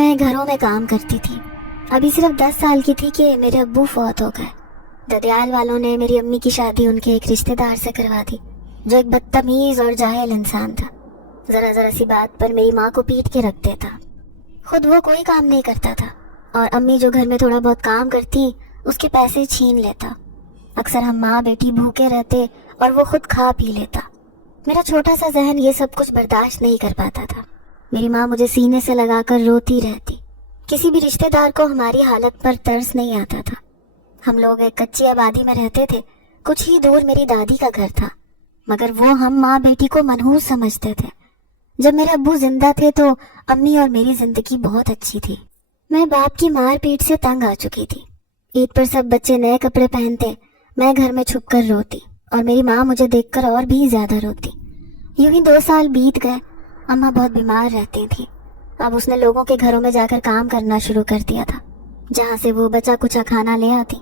میں گھروں میں کام کرتی تھی. ابھی صرف 10 سال کی تھی کہ میرے ابو فوت ہو گئے. ددیال والوں نے میری امی کی شادی ان کے ایک رشتے دار سے کروا دی جو ایک بدتمیز اور جاہل انسان تھا. ذرا ذرا سی بات پر میری ماں کو پیٹ کے رکھ دیتا. خود وہ کوئی کام نہیں کرتا تھا اور امی جو گھر میں تھوڑا بہت کام کرتی اس کے پیسے چھین لیتا. اکثر ہم ماں بیٹی بھوکے رہتے اور وہ خود کھا پی لیتا. میرا چھوٹا سا ذہن یہ سب کچھ برداشت نہیں کر پاتا تھا. میری ماں مجھے سینے سے لگا کر روتی رہتی. کسی بھی رشتے دار کو ہماری حالت پر ترس نہیں آتا تھا. ہم لوگ ایک کچی آبادی میں رہتے تھے. کچھ ہی دور میری دادی کا گھر تھا مگر وہ ہم ماں بیٹی کو منحوس سمجھتے تھے. جب میرے ابو زندہ تھے تو امی اور میری زندگی بہت اچھی تھی. میں باپ کی مار پیٹ سے تنگ آ چکی تھی. عید پر سب بچے نئے کپڑے پہنتے، میں گھر میں چھپ کر روتی اور میری ماں مجھے دیکھ کر اور بھی زیادہ روتی. یوں ہی 2 سال بیت گئے. اماں بہت بیمار رہتی تھی. اب اس نے لوگوں کے گھروں میں جا کر کام کرنا شروع کر دیا تھا جہاں سے وہ بچا کچا کھانا لے آتی.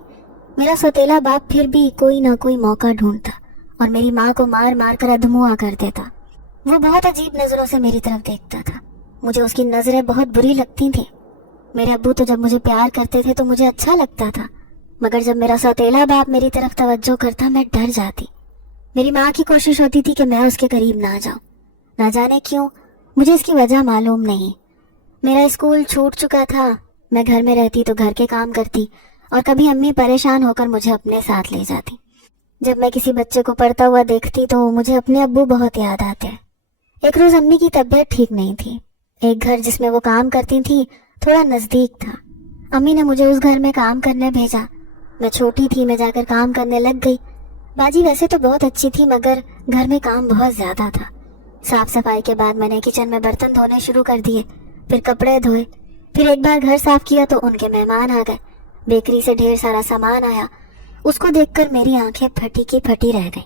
میرا سوتیلا باپ پھر بھی کوئی نہ کوئی موقع ڈھونڈتا اور میری ماں کو مار مار کر ادھموا کر دیتا. وہ بہت عجیب نظروں سے میری طرف دیکھتا تھا. مجھے اس کی نظریں بہت بری لگتی تھیں. میرے ابو تو جب مجھے پیار کرتے تھے تو مجھے اچھا لگتا تھا مگر جب میرا سوتیلا باپ میری طرف توجہ کرتا میں ڈر جاتی. میری ماں کی کوشش ہوتی تھی کہ میں اس کے قریب نہ جاؤں. نہ جانے کیوں، مجھے اس کی وجہ معلوم نہیں. میرا اسکول چھوٹ چکا تھا. میں گھر میں رہتی تو گھر کے کام کرتی اور کبھی امی پریشان ہو کر مجھے اپنے ساتھ لے جاتی. جب میں کسی بچے کو پڑھتا ہوا دیکھتی تو مجھے اپنے ابو بہت یاد آتے. ایک روز امی کی طبیعت ٹھیک نہیں تھی. ایک گھر جس میں وہ کام کرتی تھی تھوڑا نزدیک تھا. امی نے مجھے اس گھر میں کام کرنے بھیجا. میں چھوٹی تھی، میں جا کر کام کرنے لگ گئی. باجی ویسے تو بہت اچھی تھی مگر گھر میں کام بہت زیادہ تھا. صاف صفائی کے بعد میں نے کچن میں برتن دھونے شروع کر دیے، پھر کپڑے دھوئے، پھر ایک بار گھر صاف کیا تو ان کے مہمان آ گئے. بیکری سے ڈھیر سارا سامان آیا. اس کو دیکھ کر میری آنکھیں پھٹی کی پھٹی رہ گئی.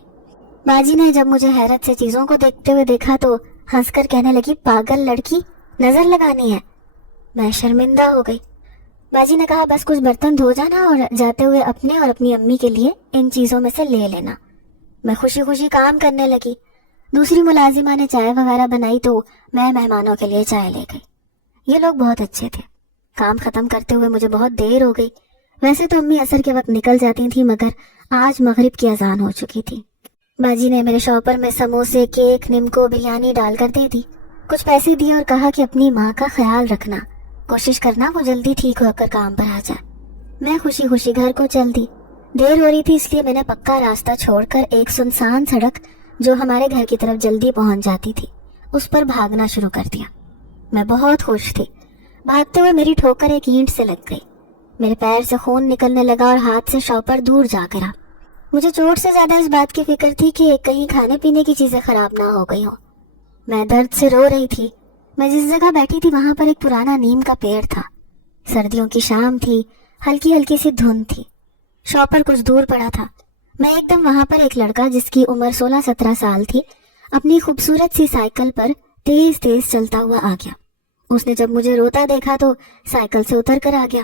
باجی نے جب مجھے حیرت سے چیزوں کو دیکھتے ہوئے دیکھا تو ہنس کر کہنے لگی، پاگل لڑکی، نظر لگانی ہے. میں شرمندہ ہو گئی. باجی نے کہا، بس کچھ برتن دھو جانا اور جاتے ہوئے اپنے اور اپنی امی کے لیے ان چیزوں میں سے لے لینا. میں خوشی خوشی کام کرنے لگی. دوسری ملازمہ نے چائے وغیرہ بنائی تو میں مہمانوں کے لیے چائے لے گئی. یہ لوگ بہت اچھے تھے. کام ختم کرتے ہوئے مجھے بہت دیر ہو گئی. ویسے تو امی عصر کے وقت نکل جاتی تھیں مگر آج مغرب کی اذان ہو چکی تھی. باجی نے میرے شاپر میں سموسے، کیک، نمکو، بریانی ڈال کر دے دی. کچھ پیسے دیے اور کہا کہ اپنی ماں کا خیال رکھنا، کوشش کرنا وہ جلدی ٹھیک ہو کر کام پر آ جائے. میں خوشی خوشی گھر کو چل دی. دیر ہو رہی تھی اس لیے میں نے پکا راستہ چھوڑ کر ایک سنسان سڑک جو ہمارے گھر کی طرف جلدی پہنچ جاتی تھی اس پر بھاگنا شروع کر دیا. میں بہت خوش تھی. بھاگتے ہوئے میری ٹھوکر ایک اینٹ سے لگ گئی. میرے پیر سے خون نکلنے لگا اور ہاتھ سے شاپر دور جا گرا. مجھے چوٹ سے زیادہ اس بات کی فکر تھی کہ کہیں کھانے پینے کی چیزیں خراب نہ ہو گئی ہوں. میں درد سے رو رہی تھی. میں جس جگہ بیٹھی تھی وہاں پر ایک پرانا نیم کا پیڑ تھا. سردیوں کی شام تھی. ہلکی ہلکی سی دھند تھی. شاپر کچھ دور پڑا تھا. میں ایک دم وہاں پر ایک لڑکا جس کی عمر 16-17 سال تھی اپنی خوبصورت سی سائیکل پر تیز تیز چلتا ہوا آ گیا. اس نے جب مجھے روتا دیکھا تو سائیکل سے اتر کر آ گیا.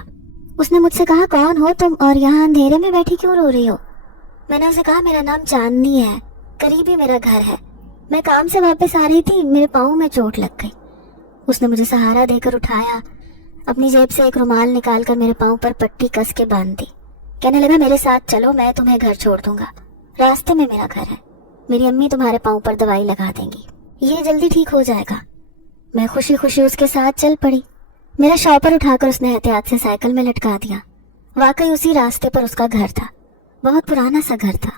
اس نے مجھ سے کہا، کون ہو تم اور یہاں اندھیرے میں بیٹھی کیوں رو رہی ہو؟ میں نے اسے کہا، میرا نام چاندنی ہے، قریب ہی میرا گھر ہے. میں کام سے واپس آ رہی تھی، میرے پاؤں میں چوٹ لگ گئی. اس نے مجھے سہارا دے کر اٹھایا. اپنی جیب سے ایک رومال نکال کر میرے پاؤں پر پٹی کس کے باندھ دی. کہنے لگا، میرے ساتھ چلو، میں تمہیں گھر چھوڑ دوں گا. راستے میں میرا گھر ہے. میری امی تمہارے پاؤں پر دوائی لگا دیں گی. یہ جلدی ٹھیک ہو جائے گا. میں خوشی خوشی اس کے ساتھ چل پڑی. میرا شاپر اٹھا کر اس نے احتیاط سے سائیکل میں لٹکا دیا. واقعی اسی راستے پر اس کا گھر تھا. بہت پرانا سا گھر تھا.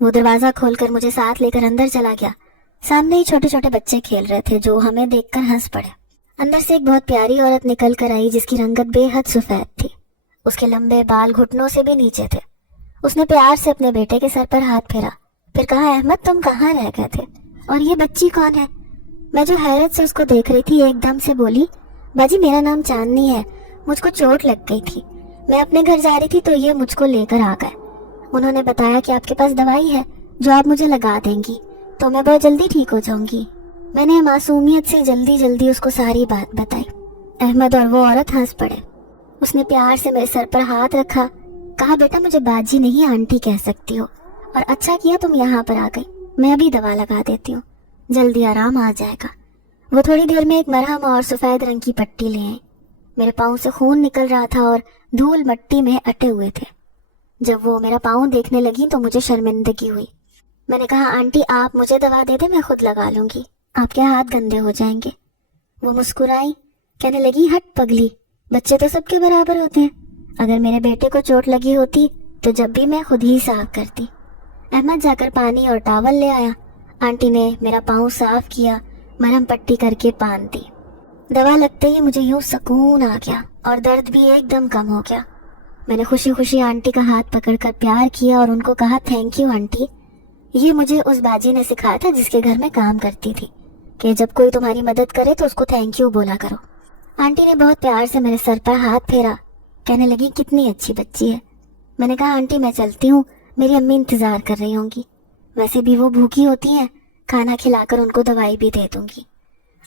وہ دروازہ کھول کر مجھے ساتھ لے کر اندر چلا گیا. سامنے ہی چھوٹے چھوٹے بچے کھیل رہے تھے جو ہمیں دیکھ کر ہنس پڑے. اندر سے ایک بہت پیاری عورت نکل کر آئی جس کی رنگت بے حد سفید تھی. اس کے لمبے بال گھٹنوں سے بھی نیچے تھے. اس نے پیار سے اپنے بیٹے کے سر پر ہاتھ پھیرا، پھر کہا، احمد تم کہاں رہ گئے تھے؟ اور یہ بچی کون ہے؟ میں جو حیرت سے اس کو دیکھ رہی تھی ایک دم سے بولی، باجی میرا نام چاندنی ہے، مجھ کو چوٹ لگ گئی تھی، میں اپنے گھر جا رہی تھی تو یہ مجھ کو لے کر آ گئے. انہوں نے بتایا کہ آپ کے پاس دوائی ہے جو آپ مجھے لگا دیں گی تو میں بہت جلدی ٹھیک ہو جاؤں گی. میں نے معصومیت سے جلدی اس کو ساری بات بتائی. احمد اور وہ عورت ہنس پڑے. اس نے پیار سے میرے سر پر ہاتھ رکھا، کہا، بیٹا مجھے باجی نہیں آنٹی کہہ سکتی ہو، اور اچھا کیا تم یہاں پر آ گئی. میں ابھی دوا لگا دیتی ہوں، جلدی آرام آ جائے گا. وہ تھوڑی دیر میں ایک مرہم اور سفید رنگ کی پٹی لے آئی. میرے پاؤں سے خون نکل رہا تھا اور دھول مٹی میں اٹے ہوئے تھے۔ جب وہ میرا پاؤں دیکھنے لگی تو مجھے شرمندگی ہوئی۔ میں نے کہا آنٹی آپ مجھے دوا دے دیں، میں خود لگا لوں گی، آپ کے ہاتھ گندے ہو جائیں گے۔ وہ مسکرائی، کہنے لگی ہٹ پگلی، بچے تو سب کے برابر ہوتے ہیں، اگر میرے بیٹے کو چوٹ لگی ہوتی تو جب بھی میں خود ہی صاف کرتی۔ احمد جا کر پانی اور ٹاول لے آیا۔ آنٹی نے میرا پاؤں صاف کیا، مرہم پٹی کر کے باندھ دی۔ دوا لگتے ہی مجھے یوں سکون آ گیا اور درد بھی ایک دم کم ہو گیا۔ میں نے خوشی خوشی آنٹی کا ہاتھ پکڑ کر پیار کیا اور ان کو کہا تھینک یو آنٹی، یہ مجھے اس باجی نے سکھایا تھا جس کے گھر میں کام کرتی تھی کہ جب کوئی تمہاری مدد کرے تو اس کو تھینک یو بولا کرو۔ آنٹی نے بہت پیار سے میرے سر پر ہاتھ پھیرا، کہنے لگی کتنی اچھی بچی ہے۔ میں نے کہا آنٹی میں چلتی ہوں، میری امی انتظار کر رہی ہوں گی، ویسے بھی وہ بھوکی ہوتی ہیں، کھانا کھلا کر ان کو دوائی بھی دے دوں گی۔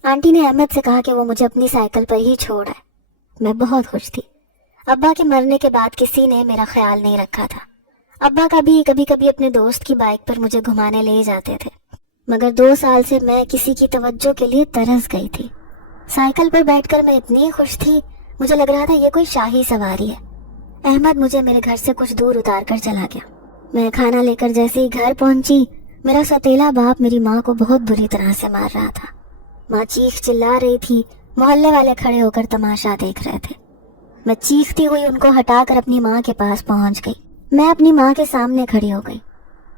آنٹی نے احمد سے کہا کہ وہ مجھے اپنی سائیکل پر ہی چھوڑ آئے۔ میں بہت خوش تھی۔ ابا کے مرنے کے بعد کسی نے میرا خیال نہیں رکھا تھا۔ ابا کا بھی کبھی کبھی اپنے دوست کی بائک پر مجھے گھمانے لے جاتے تھے، مگر 2 سال سے میں کسی کی توجہ کے لیے ترس گئی تھی۔ سائیکل پر بیٹھ کر میں اتنی خوش تھی، مجھے لگ رہا تھا یہ کوئی شاہی سواری ہے۔ احمد مجھے میرے گھر سے کچھ دور اتار کر چلا گیا۔ میں کھانا لے کر جیسے ہی گھر پہنچی، میرا سوتیلا باپ میری ماں کو بہت بری طرح سے مار رہا تھا۔ ماں چیخ چلا رہی تھی، محلے والے کھڑے ہو کر تماشا دیکھ رہے تھے۔ میں چیختی ہوئی ان کو ہٹا کر اپنی ماں کے پاس پہنچ گئی۔ میں اپنی ماں کے سامنے کھڑی ہو گئی۔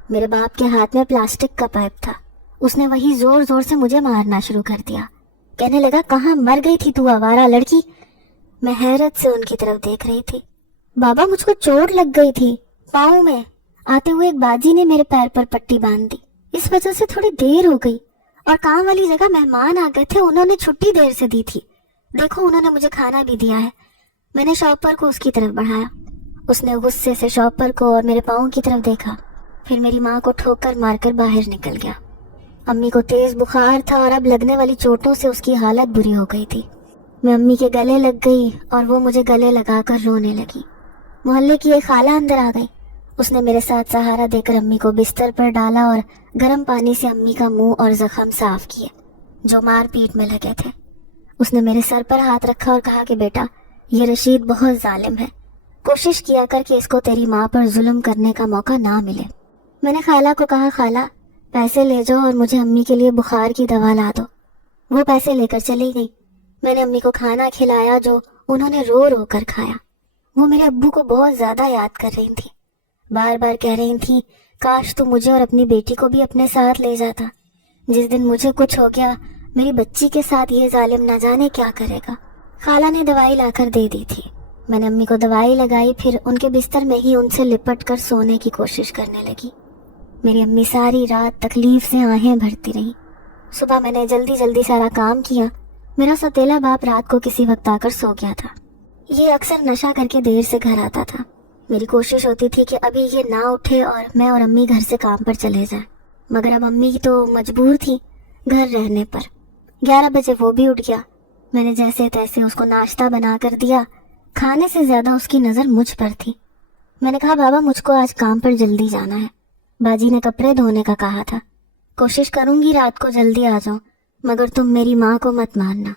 میرے باپ کے ہاتھ میں پلاسٹک کا پائپ تھا، اس نے وہی زور زور سے مجھے مارنا شروع کر دیا۔ کہنے لگا کہاں مر گئی تھی تو آوارہ لڑکی۔ میں حیرت سے ان کی طرف دیکھ رہی تھی۔ بابا مجھ کو چوٹ لگ گئی تھی پاؤں میں، آتے ہوئے ایک باجی نے میرے پیر پر پٹی باندھ دی، اس وجہ سے تھوڑی دیر ہو گئی، اور کام والی جگہ مہمان آ گئے تھے، انہوں نے چھٹی دیر سے دی تھی، دیکھو انہوں نے مجھے کھانا بھی دیا ہے۔ میں نے شاپر کو اس کی طرف بڑھایا، اس نے غصے سے شاپر کو اور میرے پاؤں کی طرف دیکھا، پھر میری ماں کو ٹھوکر مار کر باہر نکل گیا۔ امی کو تیز بخار تھا اور اب لگنے والی چوٹوں سے اس کی حالت بری ہو گئی تھی۔ میں امی کے گلے لگ گئی اور وہ مجھے گلے لگا کر رونے لگی۔ محلے کی ایک خالہ اندر آ گئی، اس نے میرے ساتھ سہارا دے کر امی کو بستر پر ڈالا اور گرم پانی سے امی کا منہ اور زخم صاف کیے جو مار پیٹ میں لگے تھے۔ اس نے میرے سر پر ہاتھ رکھا اور کہا کہ بیٹا یہ رشید بہت ظالم ہے، کوشش کیا کر کہ اس کو تیری ماں پر ظلم کرنے کا موقع نہ ملے۔ میں نے خالہ کو کہا خالہ پیسے لے جاؤ اور مجھے امی کے لیے بخار کی دوا لا دو۔ وہ پیسے لے کر چلی گئی۔ میں نے امی کو کھانا کھلایا جو انہوں نے رو رو کر کھایا۔ وہ میرے ابو کو بہت زیادہ یاد کر رہی تھی، بار بار کہہ رہی تھی کاش تو مجھے اور اپنی بیٹی کو بھی اپنے ساتھ لے جاتا، جس دن مجھے کچھ ہو گیا میری بچی کے ساتھ یہ ظالم نہ جانے کیا کرے گا۔ خالہ نے دوائی لا کر دے دی تھی، میں نے امی کو دوائی لگائی، پھر ان کے بستر میں ہی ان سے لپٹ کر سونے کی کوشش کرنے لگی۔ میری امی ساری رات تکلیف سے آہیں بھرتی رہی۔ صبح میں نے جلدی جلدی سارا کام کیا۔ میرا سوتیلا باپ رات کو کسی وقت آ کر سو گیا تھا، یہ اکثر نشہ کر کے دیر سے گھر آتا تھا۔ میری کوشش ہوتی تھی کہ ابھی یہ نہ اٹھے اور میں اور امی گھر سے کام پر چلے جائیں، مگر اب امی تو مجبور تھی گھر رہنے پر۔ 11 بجے وہ بھی اٹھ گیا۔ میں نے جیسے تیسے اس کو ناشتہ بنا کر دیا، کھانے سے زیادہ اس کی نظر مجھ پر تھی۔ میں نے کہا بابا مجھ کو آج کام پر جلدی جانا ہے، باجی نے کپڑے دھونے کا کہا تھا، کوشش کروں گی رات کو جلدی آ جاؤں، مگر تم میری ماں کو مت ماننا۔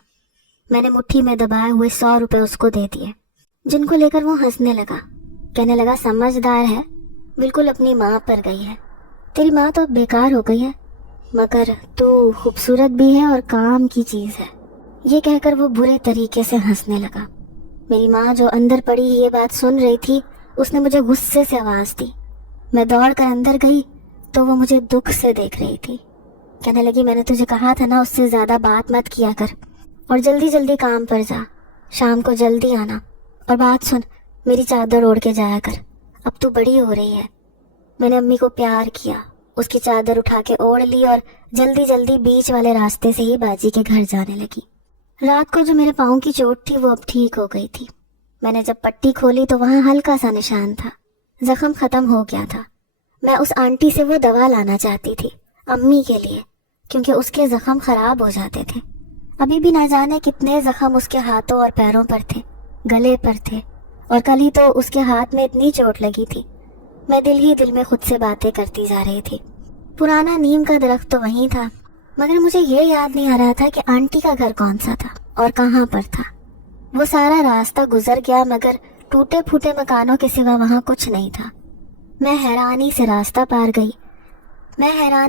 میں نے مٹھی میں دبائے ہوئے 100 روپے اس کو دے دیے، جن کو لے کر وہ ہنسنے لگا، کہنے لگا سمجھدار ہے، بالکل اپنی ماں پر گئی ہے، تیری ماں تو بیکار ہو گئی ہے، مگر تو خوبصورت بھی ہے اور کام کی چیز ہے۔ یہ کہہ کر وہ برے طریقے سے ہنسنے لگا۔ میری ماں جو اندر پڑی یہ بات سن رہی تھی، اس نے مجھے غصے سے آواز دی۔ میں دوڑ کر اندر گئی تو وہ مجھے دکھ سے دیکھ رہی تھی، کہنے لگی میں نے تجھے کہا تھا نا اس سے زیادہ بات مت کیا کر، اور جلدی جلدی کام پر جا، شام کو جلدی آنا، اور بات سن میری چادر اوڑھ کے جایا کر، اب تو بڑی ہو رہی ہے۔ میں نے امی کو پیار کیا، اس کی چادر اٹھا کے اوڑھ لی اور جلدی جلدی بیچ والے راستے سے ہی باجی کے گھر جانے لگی۔ رات کو جو میرے پاؤں کی چوٹ تھی وہ اب ٹھیک ہو گئی تھی۔ میں نے جب پٹی کھولی تو وہاں ہلکا سا نشان تھا، زخم ختم ہو گیا تھا۔ میں اس آنٹی سے وہ دوا لانا چاہتی تھی امی کے لیے، کیونکہ اس کے زخم خراب ہو جاتے تھے۔ ابھی بھی نہ جانے کتنے زخم اس کے ہاتھوں اور پیروں پر تھے، گلے پر تھے، اور کل ہی تو اس کے ہاتھ میں اتنی چوٹ لگی تھی۔ میں دل ہی دل میں خود سے باتیں کرتی جا رہی تھی۔ پرانا نیم کا درخت تو وہیں تھا، مگر مجھے یہ یاد نہیں آ رہا تھا کہ آنٹی کا گھر کون سا تھا اور کہاں پر تھا۔ وہ سارا راستہ گزر گیا مگر ٹوٹے پھوٹے مکانوں کے سوا وہاں کچھ نہیں تھا۔ میں حیرانی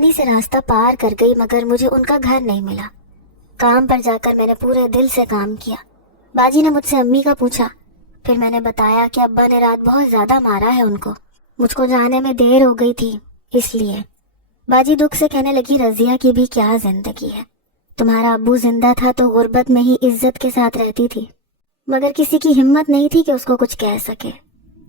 سے راستہ پار کر گئی مگر مجھے ان کا گھر نہیں ملا۔ کام پر جا کر میں نے پورے دل سے کام کیا۔ باجی نے مجھ سے امی کا پوچھا، پھر میں نے بتایا کہ ابا نے رات بہت زیادہ مارا ہے ان کو، مجھ کو جانے میں دیر ہو گئی تھی اس لیے۔ باجی دکھ سے کہنے لگی، رضیہ کی بھی کیا زندگی ہے، تمہارا ابو زندہ تھا تو غربت میں ہی عزت کے ساتھ رہتی تھی، مگر کسی کی ہمت نہیں تھی کہ اس کو کچھ کہہ سکے۔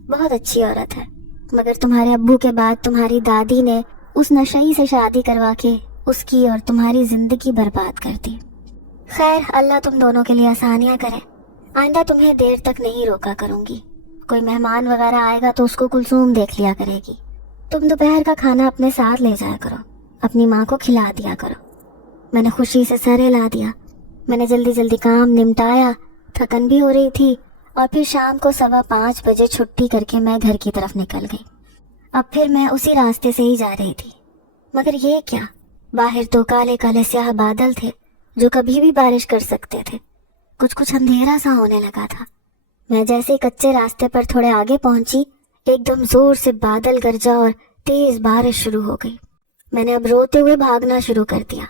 بہت اچھی عورت ہے، مگر تمہارے ابو کے بعد تمہاری دادی نے اس نشئی سے شادی کروا کے اس کی اور تمہاری زندگی برباد کر دی۔ خیر، اللہ تم دونوں کے لیے آسانیاں کرے۔ آئندہ تمہیں دیر تک نہیں روکا کروں گی، کوئی مہمان وغیرہ آئے گا تو اس کو کلثوم دیکھ لیا کرے گی۔ تم دوپہر کا کھانا اپنے ساتھ لے جایا کرو، اپنی ماں کو کھلا دیا کرو۔ میں نے خوشی سے سر ہلا دیا۔ میں نے جلدی کام نمٹایا، تھکن بھی ہو رہی تھی، اور پھر شام کو 5:15 بجے چھٹی کر کے میں گھر کی طرف نکل گئی۔ اب پھر میں اسی راستے سے ہی جا رہی تھی، مگر یہ کیا، باہر تو کالے کالے سیاہ بادل تھے جو کبھی بھی بارش کر سکتے تھے۔ کچھ اندھیرا سا ہونے لگا تھا۔ میں جیسے ہی کچے راستے پر تھوڑے آگے پہنچی، ایک دم زور سے بادل گرجا اور تیز بارش شروع ہو گئی۔ میں نے اب روتے ہوئے بھاگنا شروع کر دیا۔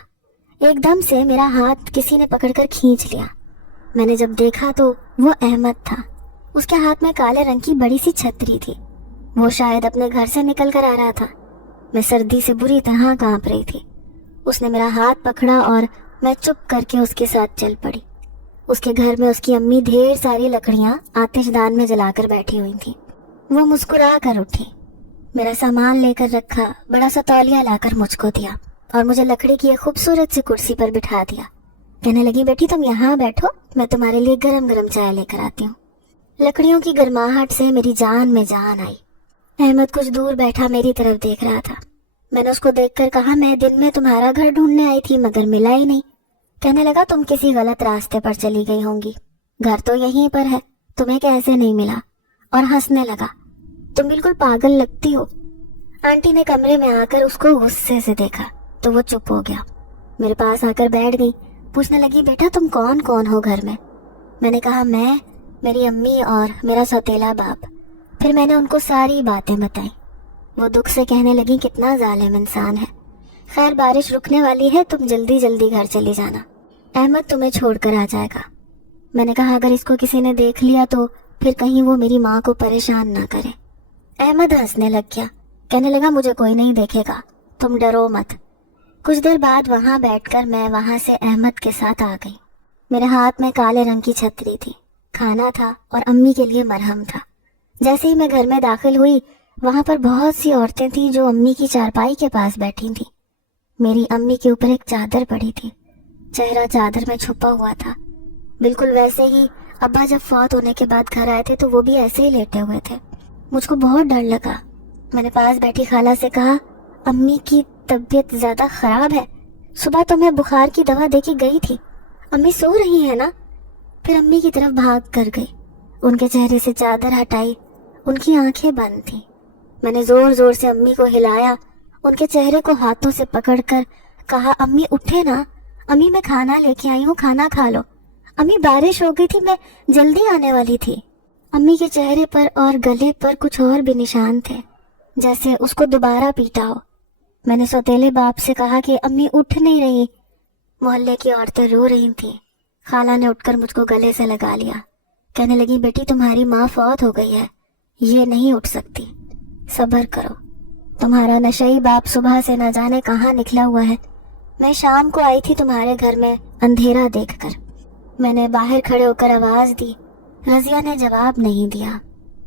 ایک دم سے میرا ہاتھ کسی نے پکڑ کر کھینچ لیا۔ میں نے جب دیکھا تو وہ احمد تھا۔ اس کے ہاتھ میں کالے رنگ کی بڑی سی چھتری تھی۔ وہ شاید اپنے گھر سے نکل کر آ رہا تھا۔ میں سردی سے بری طرح کانپ رہی تھی۔ اس نے میرا ہاتھ پکڑا اور میں چپ کر کے اس کے ساتھ چل پڑی۔ اس کے گھر میں اس کی امی ڈھیر ساری لکڑیاں آتش دان میں جلا کر بیٹھی ہوئی تھی۔ وہ مسکرا کر اٹھی، میرا سامان لے کر رکھا، بڑا سا تولیہ لا کر مجھ کو دیا اور مجھے لکڑی کی ایک خوبصورت سی کرسی پر بٹھا دیا۔ کہنے لگی، بیٹی تم یہاں بیٹھو، میں تمہارے لیے گرم گرم چائے لے کر آتی ہوں۔ لکڑیوں کی گرماہٹ سے میری جان میں جان آئی۔ احمد کچھ دور بیٹھا میری طرف دیکھ رہا تھا۔ میں نے اس کو دیکھ کر کہا، میں دن میں تمہارا گھر ڈھونڈنے آئی تھی مگر ملا ہی نہیں۔ کہنے لگا، تم کسی غلط راستے پر چلی گئی ہوں گی، گھر تو یہیں پر ہے، تمہیں کیسے نہیں ملا؟ اور ہنسنے لگا، تم بالکل پاگل لگتی ہو۔ آنٹی نے کمرے میں آ کر اس کو غصے سے دیکھا تو وہ چپ ہو گیا۔ میرے پاس آ کر بیٹھ گئی، پوچھنے لگی، بیٹا تم کون ہو گھر میں؟ میں نے کہا، میں، میری امی اور میرا سوتیلا باپ۔ پھر میں نے ان کو ساری باتیں بتائیں۔ وہ دکھ سے کہنے لگی، کتنا ظالم انسان ہے۔ خیر بارش رکنے والی ہے، تم جلدی گھر چلی جانا، احمد تمہیں چھوڑ کر آ جائے گا۔ میں نے کہا، اگر اس کو کسی نے دیکھ لیا تو پھر کہیں وہ میری ماں کو پریشان نہ کرے۔ احمد ہنسنے لگ گیا، کہنے لگا، مجھے کوئی نہیں دیکھے گا، تم ڈرو مت۔ کچھ دیر بعد وہاں بیٹھ کر میں وہاں سے احمد کے ساتھ آ گئی۔ میرے ہاتھ میں کالے رنگ کی چھتری تھی، کھانا تھا اور امی کے لیے مرہم تھا۔ جیسے ہی میں گھر میں داخل ہوئی، وہاں پر بہت سی عورتیں تھیں جو امی کی چارپائی کے پاس بیٹھی تھیں۔ میری امی کے اوپر ایک چادر پڑی تھی، چہرہ چادر میں چھپا ہوا تھا، بالکل ویسے ہی ابا جب فوت ہونے کے بعد گھر آئے تھے تو وہ بھی ایسے ہی لیٹے ہوئے تھے۔ مجھ کو بہت ڈر لگا۔ میں نے پاس بیٹھی خالہ سے کہا، امی کی طبیعت زیادہ خراب ہے، صبح تو میں بخار کی دوا دے کے گئی تھی، امی سو رہی ہیں نا؟ پھر امی کی طرف بھاگ کر گئی، ان کے چہرے سے چادر ہٹائی، ان کی آنکھیں بند تھیں۔ میں نے زور سے امی کو ہلایا، ان کے چہرے کو ہاتھوں سے پکڑ کر کہا، امی اٹھے نا، امی میں کھانا لے کے آئی ہوں، کھانا کھا لو۔ امی بارش ہو گئی تھی، میں جلدی آنے والی تھی۔ امی کے چہرے پر اور گلے پر کچھ اور بھی نشان تھے، جیسے اس کو دوبارہ پیٹا ہو۔ میں نے سوتیلے باپ سے کہا کہ امی اٹھ نہیں رہی۔ محلے کی عورتیں رو رہی تھیں۔ خالہ نے اٹھ کر مجھ کو گلے سے لگا لیا، کہنے لگی، بیٹی تمہاری ماں فوت ہو گئی ہے، یہ نہیں اٹھ سکتی، صبر کرو۔ تمہارا نشئی باپ صبح سے نہ جانے کہاں نکلا ہوا ہے، میں شام کو آئی تھی تمہارے گھر میں اندھیرا دیکھ کر۔ میں نے باہر کھڑے ہو کر آواز دی، رضیہ نے جواب نہیں دیا۔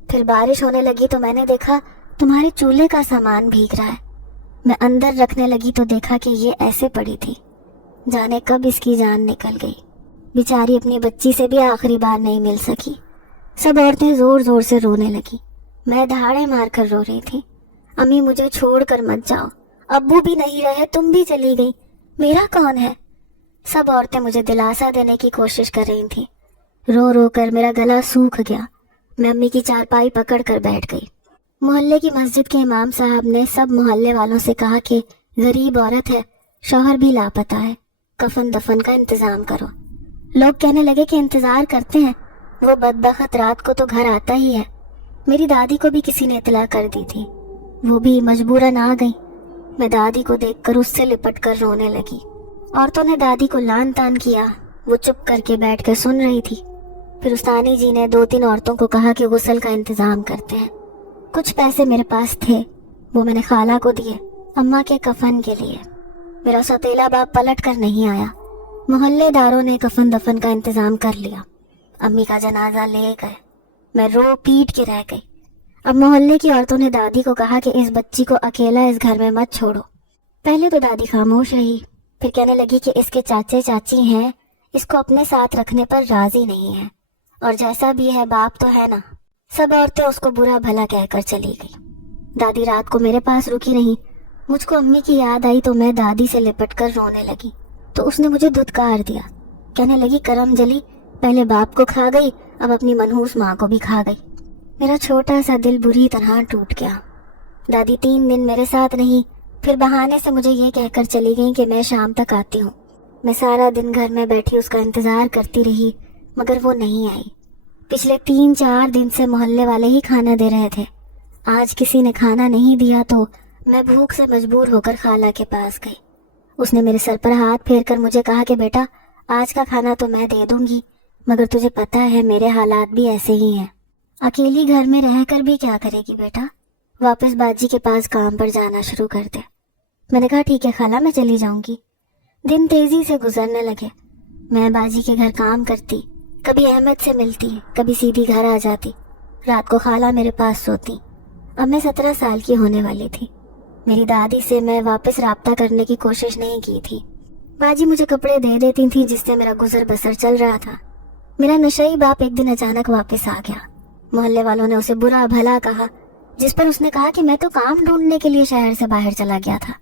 پھر بارش ہونے لگی تو میں نے دیکھا تمہارے چولہے کا سامان بھیگ رہا ہے۔ میں اندر رکھنے لگی تو دیکھا کہ یہ ایسے پڑی تھی، جانے کب اس کی جان نکل گئی۔ بیچاری اپنی بچی سے بھی آخری بار نہیں مل سکی۔ سب عورتیں زور سے رونے لگی، میں دہاڑے مار کر رو رہی تھی، امی مجھے چھوڑ کر مت جاؤ، ابو بھی نہیں رہے، تم بھی چلی گئی، میرا کون ہے؟ سب عورتیں مجھے دلاسا دینے کی کوشش کر رہی تھیں۔ رو کر میرا گلا سوکھ گیا۔ میں امی کی چارپائی پکڑ کر بیٹھ گئی۔ محلے کی مسجد کے امام صاحب نے سب محلے والوں سے کہا کہ غریب عورت ہے، شوہر بھی لاپتہ ہے، کفن دفن کا انتظام کرو۔ لوگ کہنے لگے کہ انتظار کرتے ہیں، وہ بدबخत रात को तो घर आता ही है। मेरी दादी को भी किसी ने इतला कर दी थी, वो भी मजबूरन आ गई। मैं दादी को देखकर उससे लिपट कर रोने लगी। औरतों ने दादी को लान तान किया, वो चुप करके बैठ कर सुन रही थी। फिर उस्तानी जी ने 2-3 औरतों को कहा कि गुस्ल का इंतजाम करते हैं। कुछ पैसे मेरे पास थे, वो मैंने खाला को दिए, अम्मा के कफन के लिए। मेरा सौतेला बाप पलट कर नहीं आया। मोहल्लेदारों ने कफन दफन का इंतजाम कर लिया। अम्मी का जनाजा ले गए। मैं रो पीट के रह गई। अब मोहल्ले की औरतों ने दादी को कहा कि इस बच्ची को अकेला इस घर में मत छोड़ो। पहले तो दादी खामोश रही, फिर कहने लगी कि इसके चाचे चाची हैं, इसको अपने साथ रखने पर राजी नहीं है, और जैसा भी है बाप तो है ना। सब औरतें उसको बुरा भला कहकर चली गई। दादी रात को मेरे पास रुकी नहीं। मुझको अम्मी की याद आई तो मैं दादी से लिपट कर रोने लगी, तो उसने मुझे धुतकार दिया। कहने लगी, करम जली, पहले बाप को खा गई, अब अपनी मनहूस माँ को भी खा गई। मेरा छोटा सा दिल बुरी तरह टूट गया। दादी 3 दिन मेरे साथ नहीं, फिर बहाने से मुझे ये कहकर चली गई कि मैं शाम तक आती हूँ। मैं सारा दिन घर में बैठी उसका इंतजार करती रही, मगर वो नहीं आई। पिछले 3-4 दिन से मोहल्ले वाले ही खाना दे रहे थे। आज किसी ने खाना नहीं दिया तो मैं भूख से मजबूर होकर खाला के पास गई। उसने मेरे सर पर हाथ फेर कर मुझे कहा कि बेटा, आज का खाना तो मैं दे दूंगी, मगर तुझे पता है मेरे हालात भी ऐसे ही हैं। अकेली घर में रहकर भी क्या करेगी बेटा, वापस बाजी के पास काम पर जाना शुरू कर दे। मैंने कहा ठीक है खाला, मैं चली जाऊंगी। दिन तेजी से गुजरने लगे। मैं बाजी के घर काम करती, कभी अहमद से मिलती, कभी सीधी घर आ जाती। रात को खाला मेरे पास सोती। अब मैं 17 साल की होने वाली थी। मेरी दादी से मैं वापस राब्ता करने की कोशिश नहीं की थी। बाजी मुझे कपड़े दे देती थी जिससे मेरा गुजर बसर चल रहा था। मेरा नशई बाप एक दिन अचानक वापस आ गया। मोहल्ले वालों ने उसे बुरा भला कहा, जिस पर उसने कहा कि मैं तो काम ढूंढने के लिए शहर से बाहर चला गया था,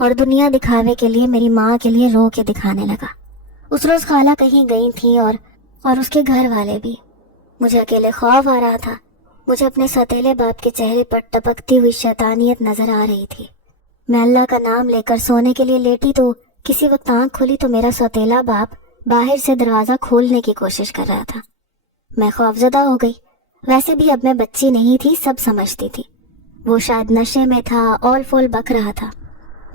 और दुनिया दिखावे के लिए मेरी माँ के लिए रो के दिखाने लगा। उस रोज खाला कहीं गई थी और उसके घर वाले भी। मुझे अकेले खौफ आ रहा था। मुझे अपने सौतेले बाप के चेहरे पर टपकती हुई शैतानियत नजर आ रही थी। मैं अल्लाह का नाम लेकर सोने के लिए लेटी तो किसी वक्त आंख खुली तो मेरा सौतेला बाप बाहर से दरवाजा खोलने की कोशिश कर रहा था। मैं खौफजदा हो गई। वैसे भी अब मैं बच्ची नहीं थी, सब समझती थी। वो शायद नशे में था, ऑल फोल बक रहा था।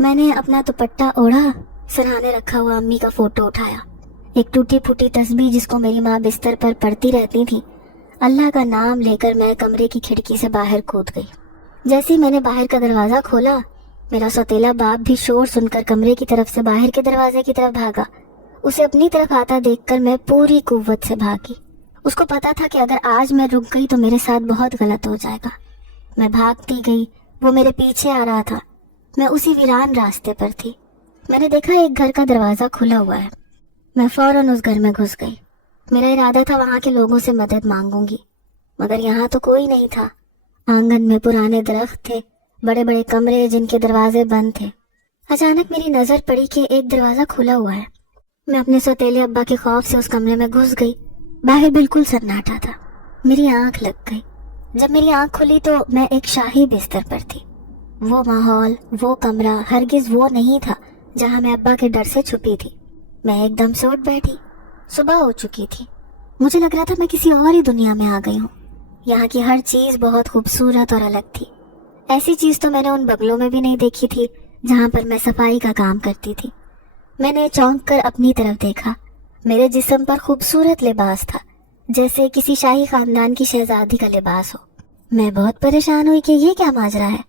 मैंने अपना दुपट्टा ओढ़ा, सिरहाने रखा हुआ अम्मी का फोटो उठाया, एक टूटी फूटी तस्बीह जिसको मेरी माँ बिस्तर पर पढ़ती रहती थी। अल्लाह का नाम लेकर मैं कमरे की खिड़की से बाहर कूद गई। जैसे ही मैंने बाहर का दरवाजा खोला, मेरा सौतेला बाप भी शोर सुनकर कमरे की तरफ से बाहर के दरवाजे की तरफ भागा। उसे अपनी तरफ आता देखकर मैं पूरी कुव्वत से भागी। उसको पता था कि अगर आज मैं रुक गई तो मेरे साथ बहुत गलत हो जाएगा। मैं भागती गई, वो मेरे पीछे आ रहा था। मैं उसी वीरान रास्ते पर थी। मैंने देखा एक घर का दरवाजा खुला हुआ है। मैं फौरन उस घर में घुस गई। मेरा इरादा था वहाँ के लोगों से मदद मांगूंगी, मगर यहाँ तो कोई नहीं था। आंगन में पुराने दरख्त थे, बड़े बड़े कमरे जिनके दरवाजे बंद थे। अचानक मेरी नजर पड़ी कि एक दरवाजा खुला हुआ है। मैं अपने सौतेले अब्बा के खौफ से उस कमरे में घुस गई। बाहर बिल्कुल सन्नाटा था। मेरी आंख लग गई। जब मेरी आंख खुली तो मैं एक शाही बिस्तर पर थी। वो माहौल, वो कमरा हरगिज वो नहीं था जहाँ मैं अब्बा के डर से छुपी थी। मैं एकदम से उठ बैठी। सुबह हो चुकी थी। मुझे लग रहा था मैं किसी और ही दुनिया में आ गई हूँ। यहाँ की हर चीज बहुत खूबसूरत और अलग थी। ऐसी चीज तो मैंने उन बंगलों में भी नहीं देखी थी जहाँ पर मैं सफाई का काम करती थी। मैंने चौंक कर अपनी तरफ देखा। मेरे जिस्म पर खूबसूरत लिबास था, जैसे किसी शाही खानदान की शहजादी का लिबास हो। मैं बहुत परेशान हुई कि ये क्या माजरा है।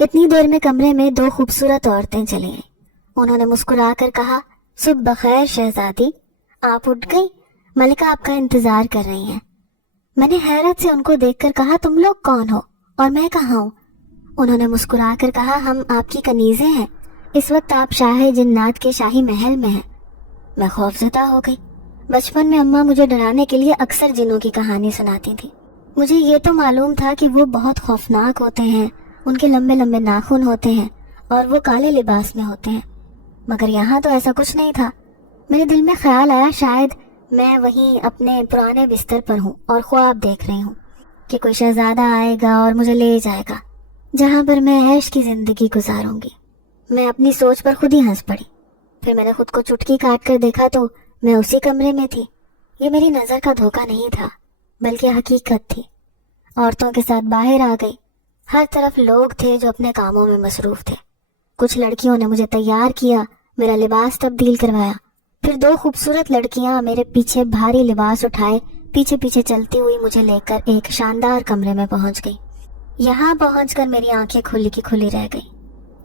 इतनी देर में कमरे में 2 खूबसूरत औरतें चली आईं। उन्होंने मुस्कुराकर कहा, सुबह बखैर शहजादी, आप उठ गई? मलिका आपका इंतजार कर रही हैं। मैंने हैरत से उनको देखकर कहा, तुम लोग कौन हो और मैं कहाँ हूँ? उन्होंने मुस्कुराकर कहा, हम आपकी कनीज़ें हैं। इस वक्त आप शाह जिन्नात के शाही महल में हैं। मैं खौफजदा हो गई। बचपन में अम्मा मुझे डराने के लिए अक्सर जिनों की कहानी सुनाती थी। मुझे ये तो मालूम था कि वो बहुत खौफनाक होते हैं, उनके लंबे लंबे नाखून होते हैं और वो काले लिबास में होते हैं, मगर यहाँ तो ऐसा कुछ नहीं था। मेरे दिल में ख्याल आया शायद मैं वहीं अपने पुराने बिस्तर पर हूँ और ख्वाब देख रही हूँ कि कोई शहजादा आएगा और मुझे ले जाएगा जहाँ पर मैं ऐश की जिंदगी गुजारूंगी। मैं अपनी सोच पर खुद ही हंस पड़ी। फिर मैंने खुद को चुटकी काट कर देखा तो मैं उसी कमरे में थी। ये मेरी नज़र का धोखा नहीं था, बल्कि हकीकत थी। औरतों के साथ बाहर आ गई। हर तरफ लोग थे जो अपने कामों में मसरूफ थे। कुछ लड़कियों ने मुझे तैयार किया, मेरा लिबास तब्दील करवाया। फिर 2 खूबसूरत लड़कियां मेरे पीछे भारी लिबास उठाए पीछे पीछे चलती हुई मुझे लेकर एक शानदार कमरे में पहुंच गई। यहाँ पहुंचकर मेरी आंखें खुली की खुली रह गई,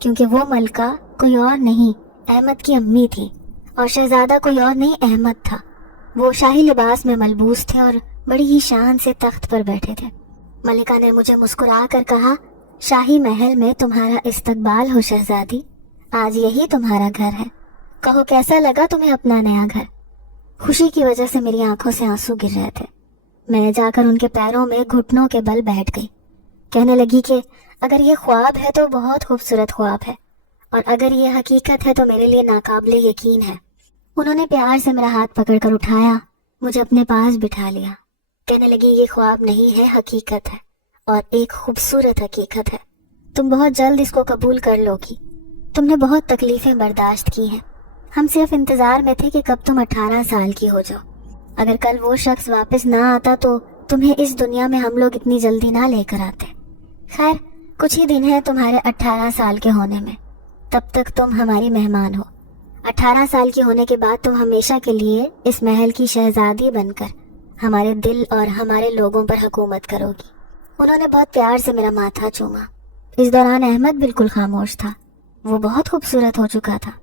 क्योंकि वो मलका कोई और नहीं, अहमद की अम्मी थी, और शहजादा कोई और नहीं, अहमद था। वो शाही लिबास में मलबूस थे और बड़ी ही शान से तख्त पर बैठे थे। मलिका ने मुझे मुस्कुरा कर कहा, शाही महल में तुम्हारा इस्तकबाल हो शहजादी, आज यही तुम्हारा घर है। कहो कैसा लगा तुम्हें अपना नया घर। खुशी की वजह से मेरी आंखों से आंसू गिर रहे थे। मैं जाकर उनके पैरों में घुटनों के बल बैठ गई। कहने लगी कि अगर ये ख्वाब है तो बहुत खूबसूरत ख्वाब है, और अगर ये हकीकत है तो मेरे लिए नाकाबिले यकीन है। उन्होंने प्यार से मेरा हाथ पकड़कर उठाया, मुझे अपने पास बिठा लिया। कहने लगी, ये ख्वाब नहीं है, हकीकत है, और एक खूबसूरत हकीकत है। तुम बहुत जल्द इसको कबूल कर लोगी। तुमने बहुत तकलीफें बर्दाश्त की हैं। हम सिर्फ इंतजार में थे कि कब तुम 18 साल की हो जाओ। अगर कल वो शख्स वापस ना आता तो तुम्हें इस दुनिया में हम लोग इतनी जल्दी ना लेकर आते। खैर, कुछ ही दिन है तुम्हारे 18 साल के होने में, तब तक तुम हमारी मेहमान हो। 18 साल की होने के बाद तुम हमेशा के लिए इस महल की शहजादी बनकर हमारे दिल और हमारे लोगों पर हुकूमत करोगी। उन्होंने बहुत प्यार से मेरा माथा चूमा। इस दौरान अहमद बिल्कुल खामोश था। वो बहुत खूबसूरत हो चुका था।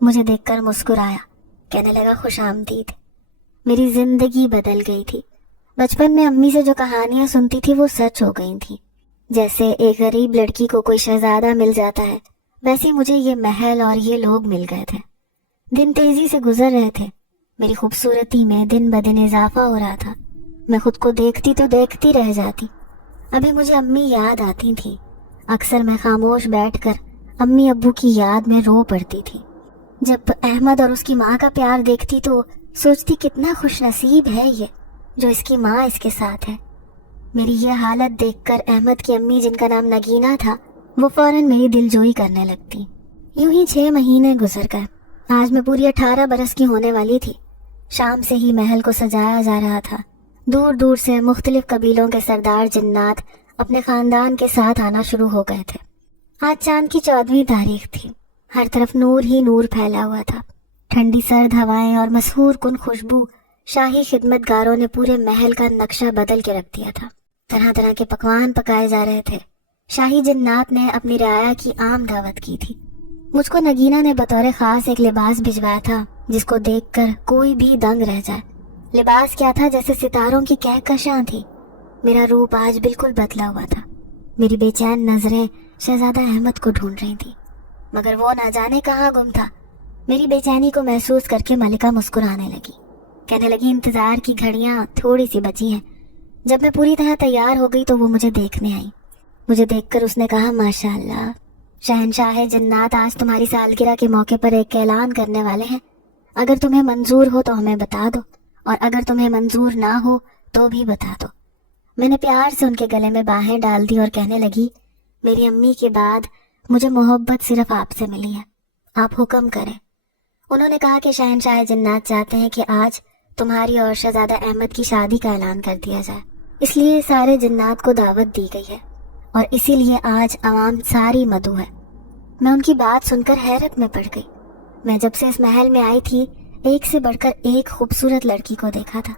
मुझे देखकर मुस्कुराया, कहने लगा, खुशामदीद। मेरी जिंदगी बदल गई थी। बचपन में अम्मी से जो कहानियां सुनती थी वो सच हो गई थी। जैसे एक गरीब लड़की को कोई शहजादा मिल जाता है, वैसे मुझे ये महल और ये लोग मिल गए थे। दिन तेजी से गुजर रहे थे। मेरी खूबसूरती में दिन ब दिन इजाफा हो रहा था। मैं खुद को देखती तो देखती रह जाती। अभी मुझे अम्मी याद आती थी। अक्सर मैं खामोश बैठकर अम्मी अब्बू की याद में रो पड़ती थी। जब अहमद और उसकी माँ का प्यार देखती तो सोचती, कितना खुशनसीब है ये जो इसकी माँ इसके साथ है। मेरी ये हालत देखकर अहमद की अम्मी, जिनका नाम नगीना था, वो फौरन मेरी दिलजोई करने लगती। यूं ही 6 महीने गुजर गए। आज मैं पूरी 18 बरस की होने वाली थी। शाम से ही महल को सजाया जा रहा था। दूर दूर से मुख्तलिफ कबीलों के सरदार जिन्नात अपने खानदान के साथ आना शुरू हो गए थे। आज चांद की 14वीं तारीख थी। हर तरफ नूर ही नूर फैला हुआ था। ठंडी सर्द हवाएं और मशहूर कुन खुशबू शाही खिदमतगारों ने पूरे महल का नक्शा बदल के रख दिया था। तरह तरह के पकवान पकाए जा रहे थे। शाही जिन्नात ने अपनी रियाया की आम दावत की थी। मुझको नगीना ने बतौर खास एक लिबास भिजवाया था, जिसको देखकर कोई भी दंग रह जाए। लिबास क्या था, जैसे सितारों की कहकशां थी। मेरा रूप आज बिल्कुल बदला हुआ था। मेरी बेचैन नजरें शहजादा अहमद को ढूंढ रही थी, मगर वो ना जाने कहाँ गुम था। मेरी बेचैनी को महसूस करके मलिका मुस्कुराने लगी। कहने लगी, इंतजार की घड़ियां थोड़ी सी बची हैं। जब मैं पूरी तरह तैयार हो गई तो वो मुझे देखने आई। मुझे देखकर उसने कहा, माशाअल्लाह, शहंशाह जिन्नात आज तुम्हारी सालगिरह के मौके पर एक ऐलान करने वाले हैं। अगर तुम्हें मंजूर हो तो हमें बता दो, और अगर तुम्हें मंजूर ना हो तो भी बता दो। मैंने प्यार से उनके गले में बाहें डाल दी और कहने लगी, मेरी अम्मी के बाद मुझे मोहब्बत सिर्फ आपसे मिली है, आप हुक्म करें। उन्होंने कहा कि शहंशाह जिन्नात चाहते हैं कि आज तुम्हारी और शहजादा अहमद की शादी का ऐलान कर दिया जाए, इसलिए सारे जिन्नात को दावत दी गई है, और इसीलिए आज आवाम सारी मदऊ है। मैं उनकी बात सुनकर हैरत में पड़ गई। मैं जब से इस महल में आई थी, एक से बढ़कर एक खूबसूरत लड़की को देखा था।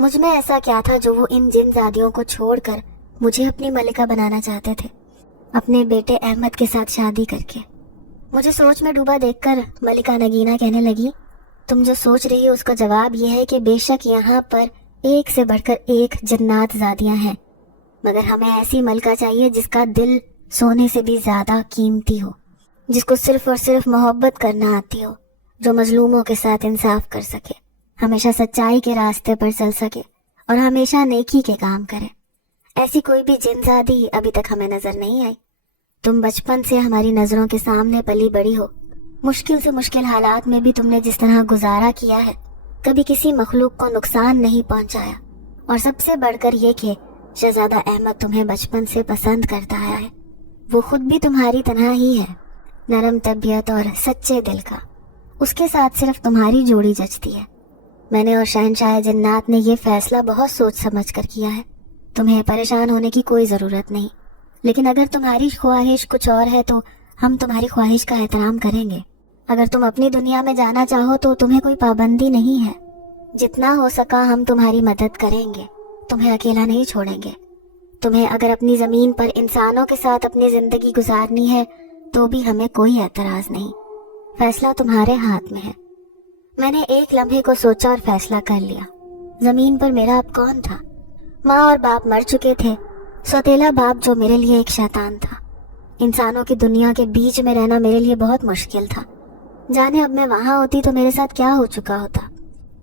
मुझ में ऐसा क्या था जो वो इन जिनजादियों को छोड़कर मुझे अपनी मलिका बनाना चाहते थे, अपने बेटे अहमद के साथ शादी करके। मुझे सोच में डूबा देखकर मलिका नगीना कहने लगी, तुम जो सोच रही हो उसका जवाब यह है कि बेशक यहाँ पर एक से बढ़कर एक जन्नात ज़ादियाँ हैं, मगर हमें ऐसी मलिका चाहिए जिसका दिल सोने से भी ज़्यादा कीमती हो, जिसको सिर्फ और सिर्फ मोहब्बत करना आती हो, जो मजलूमों के साथ इंसाफ कर सके, हमेशा सच्चाई के रास्ते पर चल सके और हमेशा नेकी के काम करे। ऐसी कोई भी जिनजादी अभी तक हमें नजर नहीं आई। तुम बचपन से हमारी नजरों के सामने पली बड़ी हो। मुश्किल से मुश्किल हालात में भी तुमने जिस तरह गुजारा किया है, कभी किसी मखलूक को नुकसान नहीं पहुंचाया, और सबसे बढ़कर ये कि शहजादा अहमद तुम्हें बचपन से पसंद करता आया है। वो खुद भी तुम्हारी तरह ही है, नरम तबीयत और सच्चे दिल का। उसके साथ सिर्फ तुम्हारी जोड़ी जचती है। میں نے اور شہنشاہ جنات نے یہ فیصلہ بہت سوچ سمجھ کر کیا ہے. تمہیں پریشان ہونے کی کوئی ضرورت نہیں، لیکن اگر تمہاری خواہش کچھ اور ہے تو ہم تمہاری خواہش کا احترام کریں گے. اگر تم اپنی دنیا میں جانا چاہو تو تمہیں کوئی پابندی نہیں ہے. جتنا ہو سکا ہم تمہاری مدد کریں گے، تمہیں اکیلا نہیں چھوڑیں گے. تمہیں اگر اپنی زمین پر انسانوں کے ساتھ اپنی زندگی گزارنی ہے تو بھی ہمیں کوئی اعتراض نہیں. فیصلہ تمہارے ہاتھ میں ہے. میں نے ایک لمحے کو سوچا اور فیصلہ کر لیا. زمین پر میرا اب کون تھا؟ ماں اور باپ مر چکے تھے. سوتیلا باپ جو میرے لیے ایک شیطان تھا. انسانوں کی دنیا کے بیچ میں رہنا میرے لیے بہت مشکل تھا. جانے اب میں وہاں ہوتی تو میرے ساتھ کیا ہو چکا ہوتا.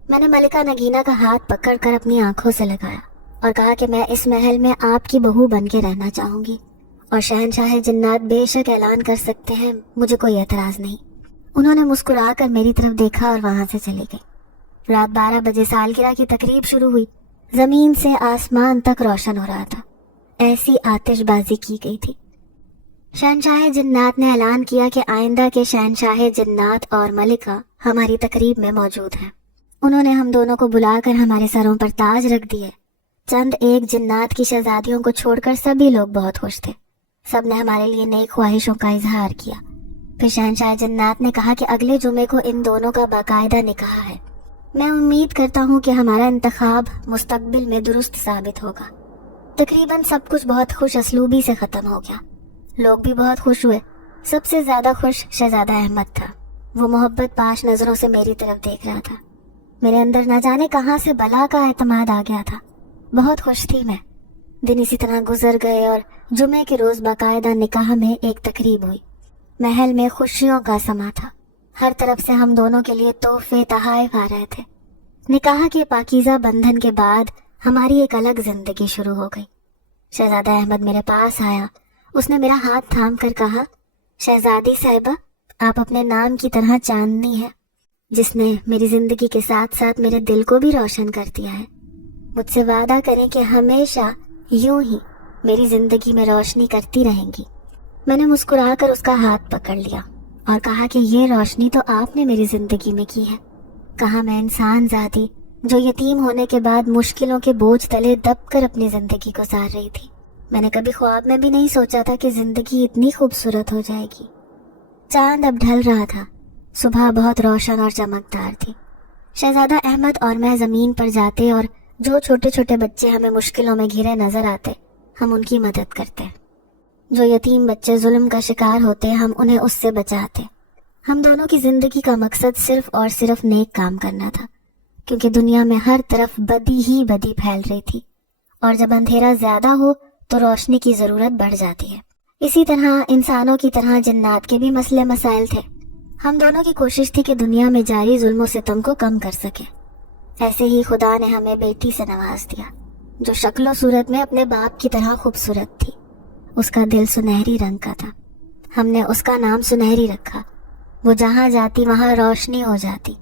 میں نے ملکہ نگینا کا ہاتھ پکڑ کر اپنی آنکھوں سے لگایا اور کہا کہ میں اس محل میں آپ کی بہو بن کے رہنا چاہوں گی، اور شہنشاہ جنات بے شک اعلان کر سکتے ہیں، مجھے کوئی اعتراض نہیں. انہوں نے مسکرا کر میری طرف دیکھا اور وہاں سے چلے گئے. رات 12 بجے سالگرہ کی تقریب شروع ہوئی. زمین سے آسمان تک روشن ہو رہا تھا. ایسی آتش بازی کی گئی تھی. شہنشاہ جنات نے اعلان کیا کہ آئندہ کے شہنشاہ جنات اور ملکہ ہماری تقریب میں موجود ہیں. انہوں نے ہم دونوں کو بلا کر ہمارے سروں پر تاج رکھ دیے. چند ایک جنات کی شہزادیوں کو چھوڑ کر سبھی لوگ بہت خوش تھے. سب نے ہمارے لیے نیک خواہشوں کا اظہار کیا. پھر شہنشاہ جنات نے کہا کہ اگلے جمعے کو ان دونوں کا باقاعدہ نکاح ہے. میں امید کرتا ہوں کہ ہمارا انتخاب مستقبل میں درست ثابت ہوگا. تقریباً سب کچھ بہت خوش اسلوبی سے ختم ہو گیا. لوگ بھی بہت خوش ہوئے. سب سے زیادہ خوش شہزادہ احمد تھا. وہ محبت پاش نظروں سے میری طرف دیکھ رہا تھا. میرے اندر نہ جانے کہاں سے بلا کا اعتماد آ گیا تھا. بہت خوش تھی میں. دن اسی طرح گزر گئے اور جمعے کے روز باقاعدہ نکاح میں ایک تقریب ہوئی. محل میں خوشیوں کا سما تھا. ہر طرف سے ہم دونوں کے لیے تحفے تحائف آ رہے تھے. نکاح کے پاکیزہ بندھن کے بعد ہماری ایک الگ زندگی شروع ہو گئی. شہزادہ احمد میرے پاس آیا. اس نے میرا ہاتھ تھام کر کہا، شہزادی صاحبہ، آپ اپنے نام کی طرح چاندنی ہے جس نے میری زندگی کے ساتھ ساتھ میرے دل کو بھی روشن کر دیا ہے. مجھ سے وعدہ کریں کہ ہمیشہ یوں ہی میری زندگی میں روشنی کرتی رہیں گی. میں نے مسکرا کر اس کا ہاتھ پکڑ لیا اور کہا کہ یہ روشنی تو آپ نے میری زندگی میں کی ہے. کہا میں انسان ذاتی جو یتیم ہونے کے بعد مشکلوں کے بوجھ تلے دب کر اپنی زندگی گزار رہی تھی. میں نے کبھی خواب میں بھی نہیں سوچا تھا کہ زندگی اتنی خوبصورت ہو جائے گی. چاند اب ڈھل رہا تھا. صبح بہت روشن اور چمکدار تھی. شہزادہ احمد اور میں زمین پر جاتے اور جو چھوٹے چھوٹے بچے ہمیں مشکلوں میں گھرے نظر آتے ہم ان کی مدد کرتے. جو یتیم بچے ظلم کا شکار ہوتے ہم انہیں اس سے بچاتے. ہم دونوں کی زندگی کا مقصد صرف اور صرف نیک کام کرنا تھا، کیونکہ دنیا میں ہر طرف بدی ہی بدی پھیل رہی تھی، اور جب اندھیرا زیادہ ہو تو روشنی کی ضرورت بڑھ جاتی ہے. اسی طرح انسانوں کی طرح جنات کے بھی مسئلے مسائل تھے. ہم دونوں کی کوشش تھی کہ دنیا میں جاری ظلم و ستم کو کم کر سکے. ایسے ہی خدا نے ہمیں بیٹی سے نواز دیا جو شکل و صورت میں اپنے باپ کی طرح خوبصورت تھی. اس کا دل سنہری رنگ کا تھا. ہم نے اس کا نام سنہری رکھا. وہ جہاں جاتی وہاں روشنی ہو جاتی.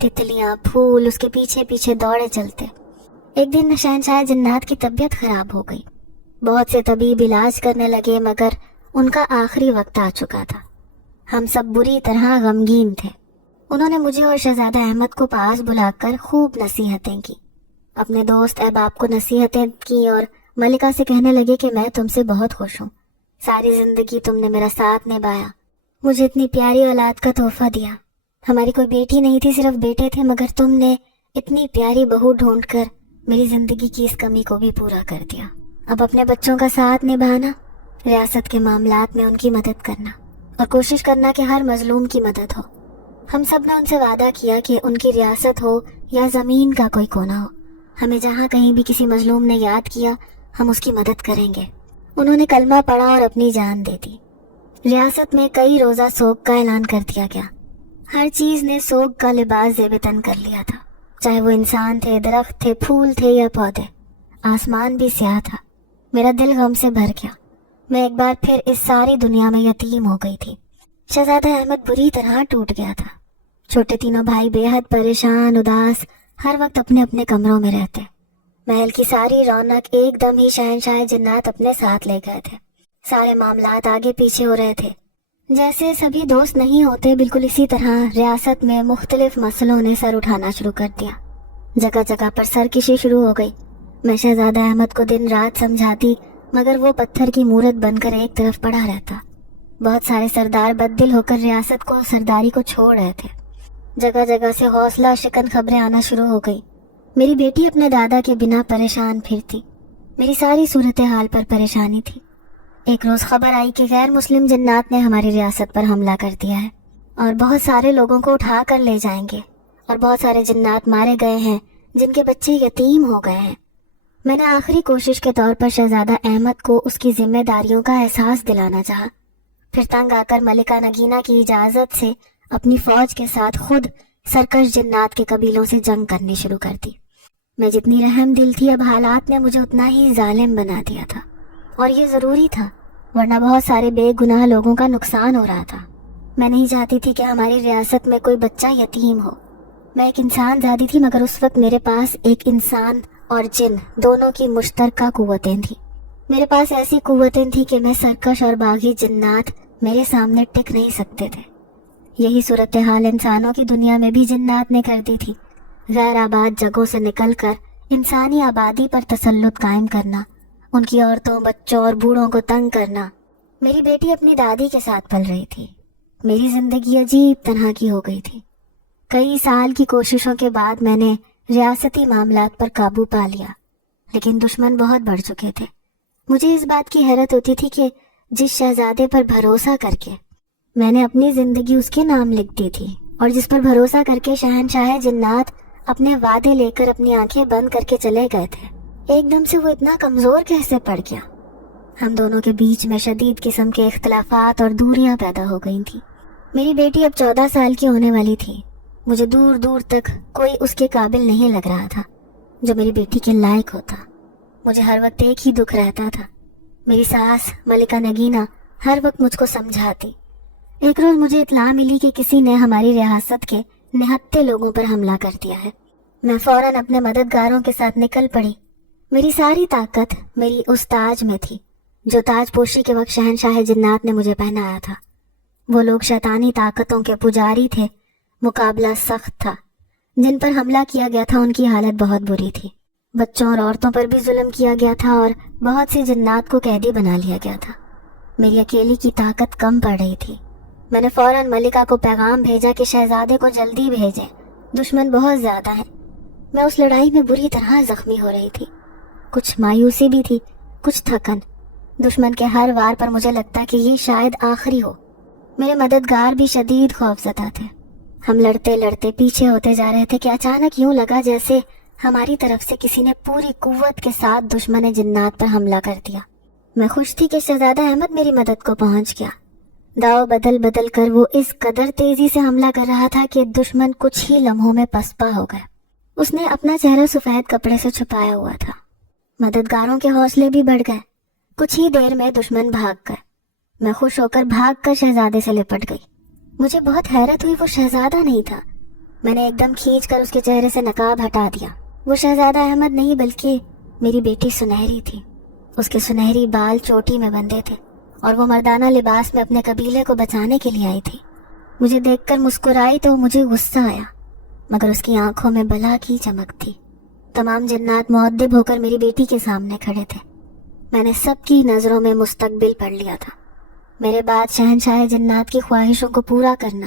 تتلیاں پھول اس کے پیچھے پیچھے دوڑے چلتے. ایک دن شہنشاہ جنات کی طبیعت خراب ہو گئی. بہت سے طبیب علاج کرنے لگے مگر ان کا آخری وقت آ چکا تھا. ہم سب بری طرح غمگین تھے. انہوں نے مجھے اور شہزادہ احمد کو پاس بلا کر خوب نصیحتیں کی. اپنے دوست احباب کو نصیحتیں کی اور ملکہ سے کہنے لگے کہ میں تم سے بہت خوش ہوں. ساری زندگی تم نے میرا ساتھ نبھایا. مجھے اتنی پیاری اولاد کا تحفہ دیا. ہماری کوئی بیٹی نہیں تھی، صرف بیٹے تھے، مگر تم نے اتنی پیاری بہو ڈھونڈ کر میری زندگی کی اس کمی کو بھی پورا کر دیا. اب اپنے بچوں کا ساتھ نبھانا، ریاست کے معاملات میں ان کی مدد کرنا اور کوشش کرنا کہ ہر مظلوم کی مدد ہو. ہم سب نے ان سے وعدہ کیا کہ ان کی ریاست ہو یا زمین کا کوئی کونا ہو، ہمیں جہاں کہیں بھی کسی مظلوم نے یاد کیا ہم اس کی مدد کریں گے. انہوں نے کلمہ پڑھا اور اپنی جان دے دی. ریاست میں کئی روزہ سوگ کا اعلان کر دیا گیا. ہر چیز نے سوگ کا لباس زیب تن کر لیا تھا، چاہے وہ انسان تھے، درخت تھے، پھول تھے یا پودے. آسمان بھی سیاہ تھا. میرا دل غم سے بھر گیا. میں ایک بار پھر اس ساری دنیا میں یتیم ہو گئی تھی. شہزادہ احمد بری طرح ٹوٹ گیا تھا. چھوٹے تینوں بھائی بے حد پریشان، اداس، ہر وقت اپنے اپنے کمروں میں رہتے. محل کی ساری رونق ایک دم ہی شہنشاہ جنات اپنے ساتھ لے گئے تھے. سارے معاملات آگے پیچھے ہو رہے تھے. جیسے سبھی دوست نہیں ہوتے، بالکل اسی طرح ریاست میں مختلف مسئلوں نے سر اٹھانا شروع کر دیا. जगह जगह पर सरकशी शुरू हो गई। मैं शहजादा अहमद को दिन रात समझाती, मगर वो पत्थर की मूरत बनकर एक तरफ पड़ा रहता। बहुत सारे सरदार बददिल होकर रियासत को सरदारी को छोड़ रहे थे। जगह जगह से हौसला शिकन खबरें आना शुरू हो गई। मेरी बेटी अपने दादा के बिना परेशान फिरती। मेरी सारी सूरत हाल पर परेशानी थी। एक रोज़ खबर आई कि गैर मुस्लिम जिन्नात ने हमारी रियासत पर हमला कर दिया है और बहुत सारे लोगों को उठा कर ले जाएंगे, और बहुत सारे जिन्नात मारे गए हैं जिनके बच्चे यतीम हो गए हैं। मैंने आखिरी कोशिश के तौर पर शहजादा अहमद को उसकी जिम्मेदारियों का एहसास दिलाना चाहा। फिर तंग आकर मलिका नगीना की इजाज़त से अपनी फ़ौज के साथ खुद सरकश जिन्नात के कबीलों से जंग करनी शुरू कर दी। मैं जितनी रहम दिल थी, अब हालात ने मुझे उतना ही जालिम बना दिया था, और ये ज़रूरी था, वरना बहुत सारे बेगुनाह लोगों का नुकसान हो रहा था। मैं नहीं चाहती थी कि हमारी रियासत में कोई बच्चा यतीम हो। मैं एक इंसान ज़ादी थी, मगर उस वक्त मेरे पास एक इंसान और जिन दोनों की मुश्तरका कुव्वतें थी। मेरे पास ऐसी कुव्वतें थी कि मैं सरकश और बागी जिन्नात मेरे सामने टिक नहीं सकते थे। यही सूरत हाल इंसानों की दुनिया में भी जिन्नात ने कर दी थी। गैर आबाद जगहों से निकलकर इंसानी आबादी पर तसल्लुत कायम करना, उनकी औरतों, बच्चों और बूढ़ों को तंग करना। मेरी बेटी अपनी दादी के साथ पल रही थी। मेरी जिंदगी अजीब तरह की हो गई थी। कई साल की कोशिशों के बाद मैंने रियासती मामलात पर काबू पा लिया, लेकिन दुश्मन बहुत बढ़ चुके थे। मुझे इस बात की हैरत होती थी कि जिस शहजादे पर भरोसा करके मैंने अपनी जिंदगी उसके नाम लिख दी थी, और जिस पर भरोसा करके शहनशाह जिन्नात अपने वादे लेकर अपनी आंखें बंद करके चले गए थे, एकदम से वो इतना कमज़ोर कैसे पड़ गया। हम दोनों के बीच में शदीद किस्म के इख्तलाफात और दूरियां पैदा हो गई थी। मेरी बेटी अब 14 साल की होने वाली थी। मुझे दूर दूर तक कोई उसके काबिल नहीं लग रहा था जो मेरी बेटी के लायक होता। मुझे हर वक्त एक ही दुख रहता था। मेरी सास मलिका नगीना हर वक्त मुझको समझाती। एक रोज़ मुझे इत्तला मिली कि किसी ने हमारी रियासत के निहत्ते लोगों पर हमला कर दिया है। मैं फौरन अपने मददगारों के साथ निकल पड़ी। मेरी सारी ताकत मेरी उस ताज में थी जो ताजपोशी के वक्त शहनशाह जिन्नात ने मुझे पहनाया था। वो लोग शैतानी ताकतों के पुजारी थे। मुकाबला सख्त था। जिन पर हमला किया गया था उनकी हालत बहुत बुरी थी। बच्चों और औरतों पर भी जुल्म किया गया था और बहुत सी जिन्नात को कैदी बना लिया गया था। मेरी अकेली की ताकत कम पड़ रही थी। मैंने फौरन मलिका को पैगाम भेजा कि शहजादे को जल्दी भेजें, दुश्मन बहुत ज़्यादा है। मैं उस लड़ाई में बुरी तरह ज़ख्मी हो रही थी। कुछ मायूसी भी थी, कुछ थकन। दुश्मन के हर वार पर मुझे लगता कि ये शायद आखिरी हो। मेरे मददगार भी शदीद खौफज़दा थे। हम लड़ते लड़ते पीछे होते जा रहे थे कि अचानक यूं लगा जैसे हमारी तरफ से किसी ने पूरी कुव्वत के साथ दुश्मन जिन्नात पर हमला कर दिया। मैं खुश थी कि शहजादा अहमद मेरी मदद को पहुंच गया। दाव बदल बदल कर वो इस कदर तेजी से हमला कर रहा था कि दुश्मन कुछ ही लम्हों में पसपा हो गया। उसने अपना चेहरा सफ़ेद कपड़े से छुपाया हुआ था। मददगारों के हौसले भी बढ़ गए। कुछ ही देर में दुश्मन भाग गए। मैं खुश होकर भाग कर शहजादे से लिपट गई। मुझे बहुत हैरत हुई, वो शहजादा नहीं था। मैंने एकदम खींच कर उसके चेहरे से नकाब हटा दिया। वो शहजादा अहमद नहीं बल्कि मेरी बेटी सुनहरी थी। उसके सुनहरी बाल चोटी में बंधे थे और वो मर्दाना लिबास में अपने कबीले को बचाने के लिए आई थी। मुझे देखकर मुस्कुराई तो मुझे गुस्सा आया, मगर उसकी आंखों में बला की चमक थी। तमाम जिन्नात मुअद्दिब होकर मेरी बेटी के सामने खड़े थे। मैंने सबकी नज़रों में मुस्तकबिल पढ़ लिया था। मेरे बाद शहनशाह जिन्नात की ख्वाहिशों को पूरा करना,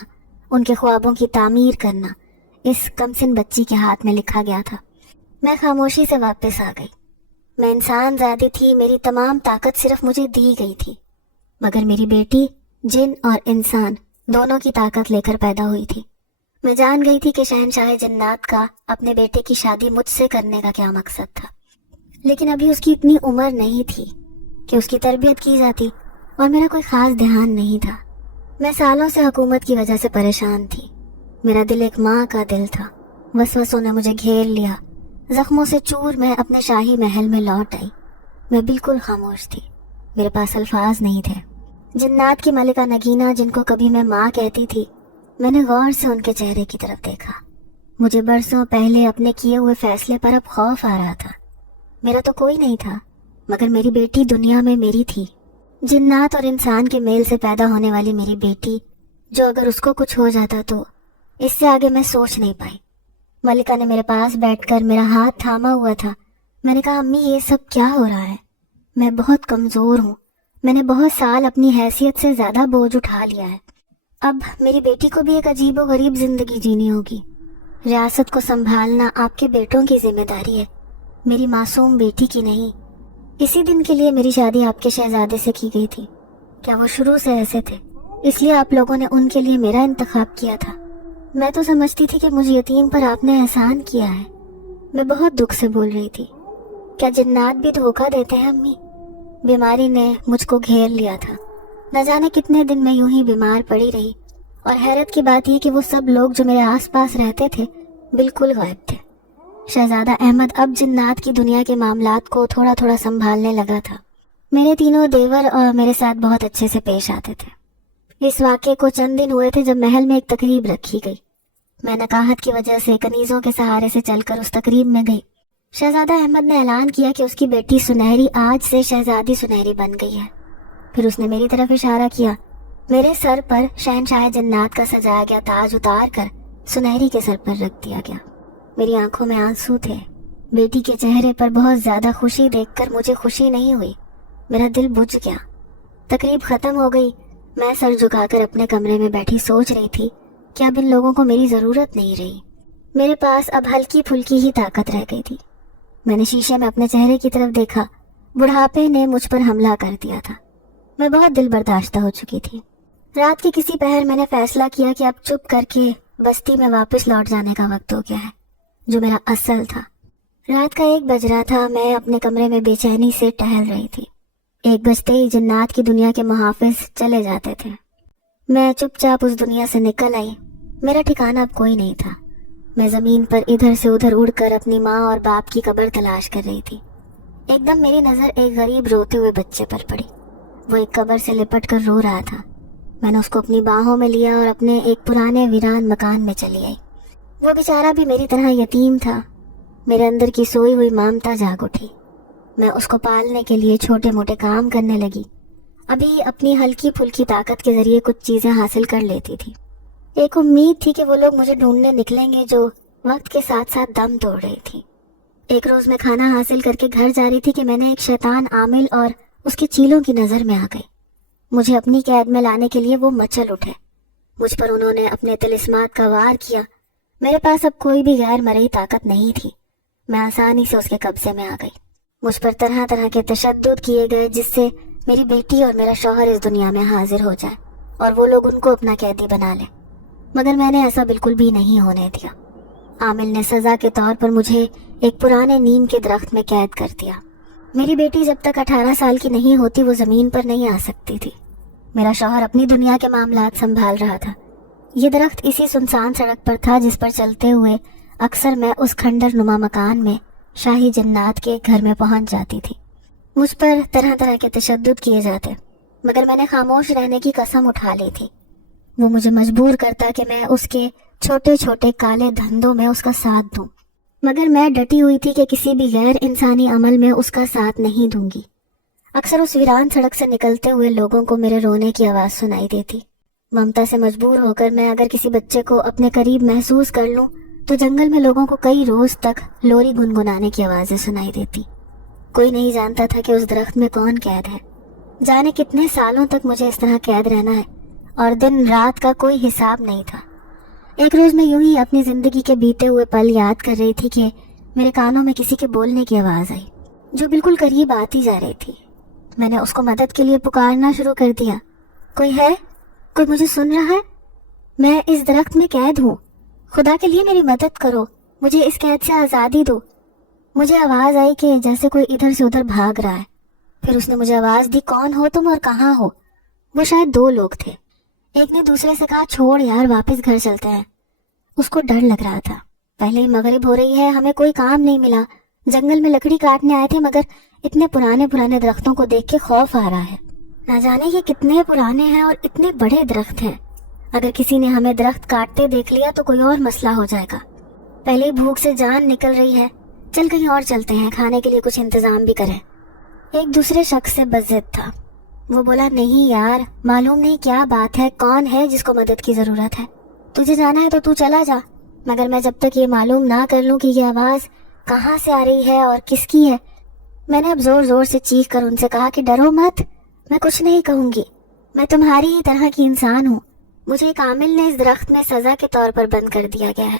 उनके ख्वाबों की तामीर करना इस कमसिन बच्ची के हाथ में लिखा गया था। मैं खामोशी से वापस आ गई। मैं इंसान ज़ादी थी, मेरी तमाम ताकत सिर्फ मुझे दी गई थी, मगर मेरी बेटी जिन और इंसान दोनों की ताकत लेकर पैदा हुई थी। मैं जान गई थी कि शहनशाह जिन्नात का अपने बेटे की शादी मुझसे करने का क्या मकसद था, लेकिन अभी उसकी इतनी उम्र नहीं थी कि उसकी तरबियत की जाती और मेरा कोई ख़ास ध्यान नहीं था। मैं सालों से हुकूमत की वजह से परेशान थी। मेरा दिल एक माँ का दिल था। वसवसों ने मुझे घेर लिया। जख्मों से चूर मैं अपने शाही महल में लौट आई। मैं बिल्कुल खामोश थी। मेरे पास अल्फाज नहीं थे। जिन्नात की मलिका नगीना, जिनको कभी मैं माँ कहती थी, मैंने गौर से उनके चेहरे की तरफ देखा। मुझे बरसों पहले अपने किए हुए फैसले पर अब खौफ आ रहा था। मेरा तो कोई नहीं था, मगर मेरी बेटी दुनिया में मेरी थी। जिन्नात और इंसान के मेल से पैदा होने वाली मेरी बेटी, जो अगर उसको कुछ हो जाता तो इससे आगे मैं सोच नहीं पाई। मलिका ने मेरे पास बैठकर मेरा हाथ थामा हुआ था। मैंने कहा, अम्मी ये सब क्या हो रहा है? मैं बहुत कमज़ोर हूँ। मैंने बहुत साल अपनी हैसियत से ज़्यादा बोझ उठा लिया है। अब मेरी बेटी को भी एक अजीब व गरीब ज़िंदगी जीनी होगी। रियासत को संभालना आपके बेटों की जिम्मेदारी है, मेरी मासूम बेटी की नहीं। इसी दिन के लिए मेरी शादी आपके शहजादे से की गई थी। क्या वो शुरू से ऐसे थे, इसलिए आप लोगों ने उनके लिए मेरा इंतखाब किया था? मैं तो समझती थी कि मुझ यतीम पर आपने एहसान किया है। मैं बहुत दुख से बोल रही थी। क्या जिन्नात भी धोखा देते हैं अम्मी? बीमारी ने मुझको घेर लिया था। न जाने कितने दिन मैं यूं ही बीमार पड़ी रही, और हैरत की बात यह कि वो सब लोग जो मेरे आसपास रहते थे बिल्कुल गायब थे। शहजादा अहमद अब जिन्नात की दुनिया के मामलात को थोड़ा थोड़ा संभालने लगा था। मेरे तीनों देवर और मेरे साथ बहुत अच्छे से पेश आते थे। इस वाक़े को चंद दिन हुए थे जब महल में एक तकरीब रखी गई। मैं नकाहत की वजह से कनीज़ों के सहारे से चलकर उस तकरीब में गई। शहजादा अहमद ने ऐलान किया कि उसकी बेटी सुनहरी आज से शहजादी सुनहरी बन गई है। फिर उसने मेरी तरफ इशारा किया। मेरे सर पर शहनशाह जन्नात का सजाया गया ताज उतार कर सुनहरी के सर पर रख दिया गया। मेरी आंखों में आंसू थे। बेटी के चेहरे पर बहुत ज़्यादा खुशी देखकर मुझे खुशी नहीं हुई। मेरा दिल बुझ गया। तकरीब ख़त्म हो गई। मैं सर झुकाकर अपने कमरे में बैठी सोच रही थी कि अब इन लोगों को मेरी ज़रूरत नहीं रही। मेरे पास अब हल्की फुल्की ही ताकत रह गई थी। मैंने शीशे में अपने चेहरे की तरफ देखा। बुढ़ापे ने मुझ पर हमला कर दिया था। मैं बहुत दिल बर्दाश्ता हो चुकी थी। रात के किसी पहर मैंने फैसला किया कि अब चुप करके बस्ती में वापस लौट जाने का वक्त हो गया है, जो मेरा असल था। रात का 1 बज रहा था। मैं अपने कमरे में बेचैनी से टहल रही थी। 1 बजते ही जिन्नात की दुनिया के मुहाफिज चले जाते थे। मैं चुपचाप उस दुनिया से निकल आई। मेरा ठिकाना अब कोई नहीं था। मैं ज़मीन पर इधर से उधर उड़कर अपनी माँ और बाप की कब्र तलाश कर रही थी। एकदम मेरी नज़र एक गरीब रोते हुए बच्चे पर पड़ी। वो एक कब्र से लिपट कर रो रहा था। मैंने उसको अपनी बाहों में लिया और अपने एक पुराने वीरान मकान में चली आई। वो बेचारा भी मेरी तरह यतीम था। मेरे अंदर की सोई हुई ममता जाग उठी। मैं उसको पालने के लिए छोटे मोटे काम करने लगी। अभी अपनी हल्की फुल्की ताकत के ज़रिए कुछ चीज़ें हासिल कर लेती थी। एक उम्मीद थी कि वो लोग मुझे ढूंढने निकलेंगे जो वक्त के साथ साथ दम तोड़ रही थी। एक रोज़ मैं खाना हासिल करके घर जा रही थी कि मैंने एक शैतान आमिल और उसके चीलों की नज़र में आ गई। मुझे अपनी कैद में लाने के लिए वो मचल उठे। मुझ पर उन्होंने अपने तिलिस्मात का वार किया। मेरे पास अब कोई भी गैर मरई ताकत नहीं थी। मैं आसानी से उसके कब्जे में आ गई। मुझ पर तरह तरह के तशद्दुद किए गए जिससे मेरी बेटी और मेरा शौहर इस दुनिया में हाजिर हो जाए और वो लोग उनको अपना कैदी बना लें। मगर मैंने ऐसा बिल्कुल भी नहीं होने दिया। आमिल ने सज़ा के तौर पर मुझे एक पुराने नीम के दरख्त में कैद कर दिया। मेरी बेटी जब तक 18 साल की नहीं होती वो ज़मीन पर नहीं आ सकती थी। मेरा शौहर अपनी दुनिया के मामलात संभाल रहा था। ये दरख्त इसी सुनसान सड़क पर था जिस पर चलते हुए अक्सर मैं उस खंडर नुमा मकान में शाही जन्नात के घर में पहुंच जाती थी। मुझ पर तरह तरह के तशद्दुद किए जाते, मगर मैंने खामोश रहने की कसम उठा ली थी। वो मुझे मजबूर करता कि मैं उसके छोटे छोटे काले धंधों में उसका साथ दूं, मगर मैं डटी हुई थी कि किसी भी गैर इंसानी अमल में उसका साथ नहीं दूंगी। अक्सर उस वीरान सड़क से निकलते हुए लोगों को मेरे रोने की आवाज़ सुनाई देती। ममता से मजबूर होकर मैं अगर किसी बच्चे को अपने करीब महसूस कर लूं तो जंगल में लोगों को कई रोज तक लोरी गुनगुनाने की आवाज़ें सुनाई देती। कोई नहीं जानता था कि उस दरख्त में कौन कैद है। जाने कितने सालों तक मुझे इस तरह कैद रहना है और दिन रात का कोई हिसाब नहीं था। एक रोज़ मैं यूं ही अपनी ज़िंदगी के बीते हुए पल याद कर रही थी कि मेरे कानों में किसी के बोलने की आवाज़ आई जो बिल्कुल करीब आती जा रही थी। मैंने उसको मदद के लिए पुकारना शुरू कर दिया। कोई है? कोई मुझे सुन रहा है? मैं इस दरख्त में कैद हूँ। खुदा के लिए मेरी मदद करो, मुझे इस कैद से आज़ादी दो। मुझे आवाज़ आई कि जैसे कोई इधर से उधर भाग रहा है। फिर उसने मुझे आवाज़ दी, कौन हो तुम और कहाँ हो? वो शायद 2 लोग थे। एक ने दूसरे से कहा, छोड़ यार, वापस घर चलते हैं। उसको डर लग रहा था। पहले ही मगरिब हो रही है, हमें कोई काम नहीं मिला। जंगल में लकड़ी काटने आए थे, मगर इतने पुराने पुराने दरख्तों को देख के खौफ आ रहा है। ना जाने ये कितने पुराने हैं और इतने बड़े दरख्त हैं। अगर किसी ने हमें दरख्त काटते देख लिया तो कोई और मसला हो जाएगा। पहले ही भूख से जान निकल रही है। चल कहीं और चलते हैं, खाने के लिए कुछ इंतजाम भी करें। एक दूसरे शख्स से बज़िद था। वो बोला, नहीं यार, मालूम नहीं क्या बात है, कौन है जिसको मदद की ज़रूरत है। तुझे जाना है तो तू चला जा, मगर मैं जब तक ये मालूम ना कर लूं कि ये आवाज़ कहाँ से आ रही है और किसकी है, मैंने अब जोर जोर से चीख कर उनसे कहा कि डरो मत, मैं कुछ नहीं कहूँगी, मैं तुम्हारी ही तरह की इंसान हूँ। मुझे कामिल ने इस दरख्त में सज़ा के तौर पर बंद कर दिया गया है,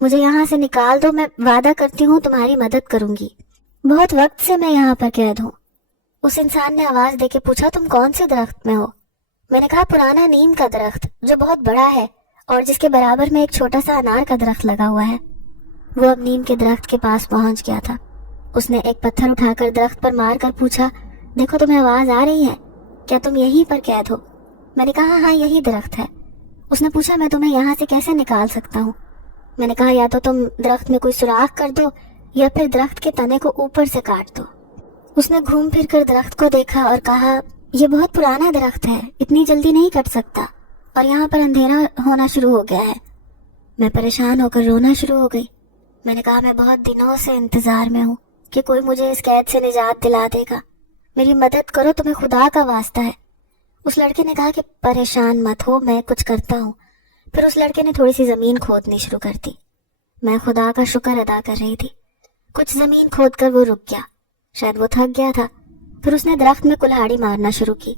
मुझे यहाँ से निकाल दो, मैं वादा करती हूँ तुम्हारी मदद करूँगी। बहुत वक्त से मैं यहाँ पर कैद हूँ। उस इंसान ने आवाज़ देके पूछा, तुम कौन से दरख्त में हो? मैंने कहा, पुराना नीम का दरख्त जो बहुत बड़ा है और जिसके बराबर में एक छोटा सा अनार का दरख्त लगा हुआ है। वो अब नीम के दरख्त के पास पहुंच गया था। उसने एक पत्थर उठाकर दरख्त पर मार कर पूछा, देखो तुम्हें आवाज़ आ रही है, क्या तुम यहीं पर कैद हो? मैंने कहा, हाँ यही दरख्त है। उसने पूछा, मैं तुम्हें यहाँ से कैसे निकाल सकता हूँ? मैंने कहा, या तो तुम दरख्त में कोई सुराख कर दो या फिर दरख्त के तने को ऊपर से काट दो। उसने घूम फिर कर दरख्त को देखा और कहा, यह बहुत पुराना दरख्त है, इतनी जल्दी नहीं कट सकता और यहाँ पर अंधेरा होना शुरू हो गया है। मैं परेशान होकर रोना शुरू हो गई। मैंने कहा, मैं बहुत दिनों से इंतजार में हूँ कि कोई मुझे इस कैद से निजात दिला देगा, मेरी मदद करो, तुम्हें खुदा का वास्ता है। उस लड़के ने कहा कि परेशान मत हो, मैं कुछ करता हूँ। फिर उस लड़के ने थोड़ी सी ज़मीन खोदनी शुरू कर दी। मैं खुदा का शुक्र अदा कर रही थी। कुछ ज़मीन खोद कर वो रुक गया, शायद वो थक गया था। फिर उसने दरख्त में कुल्हाड़ी मारना शुरू की।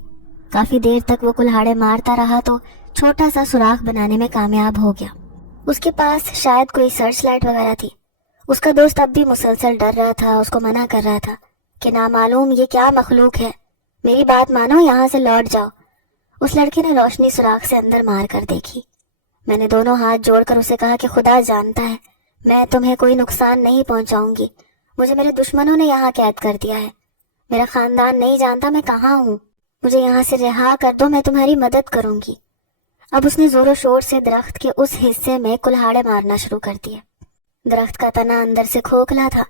काफ़ी देर तक वो कुल्हाड़े मारता रहा तो छोटा सा सुराख बनाने में कामयाब हो गया। उसके पास शायद कोई सर्च लाइट वगैरह थी। उसका दोस्त अब भी मुसलसल डर रहा था, उसको मना कर रहा था कि नामालूम ये क्या मखलूक है, मेरी बात मानो, यहाँ से लौट जाओ। उस लड़के ने रोशनी सुराख से अंदर मार कर देखी। मैंने दोनों हाथ जोड़कर उसे कहा कि खुदा जानता है, मैं तुम्हें कोई नुकसान नहीं पहुंचाऊंगी। मुझे मेरे दुश्मनों ने यहाँ कैद कर दिया है, मेरा खानदान नहीं जानता मैं कहाँ हूँ, मुझे यहाँ से रिहा कर दो, मैं तुम्हारी मदद करूंगी। अब उसने जोरों शोर से दरख्त के उस हिस्से में कुल्हाड़े मारना शुरू कर दिए। दरख्त का तना अंदर से खोखला था।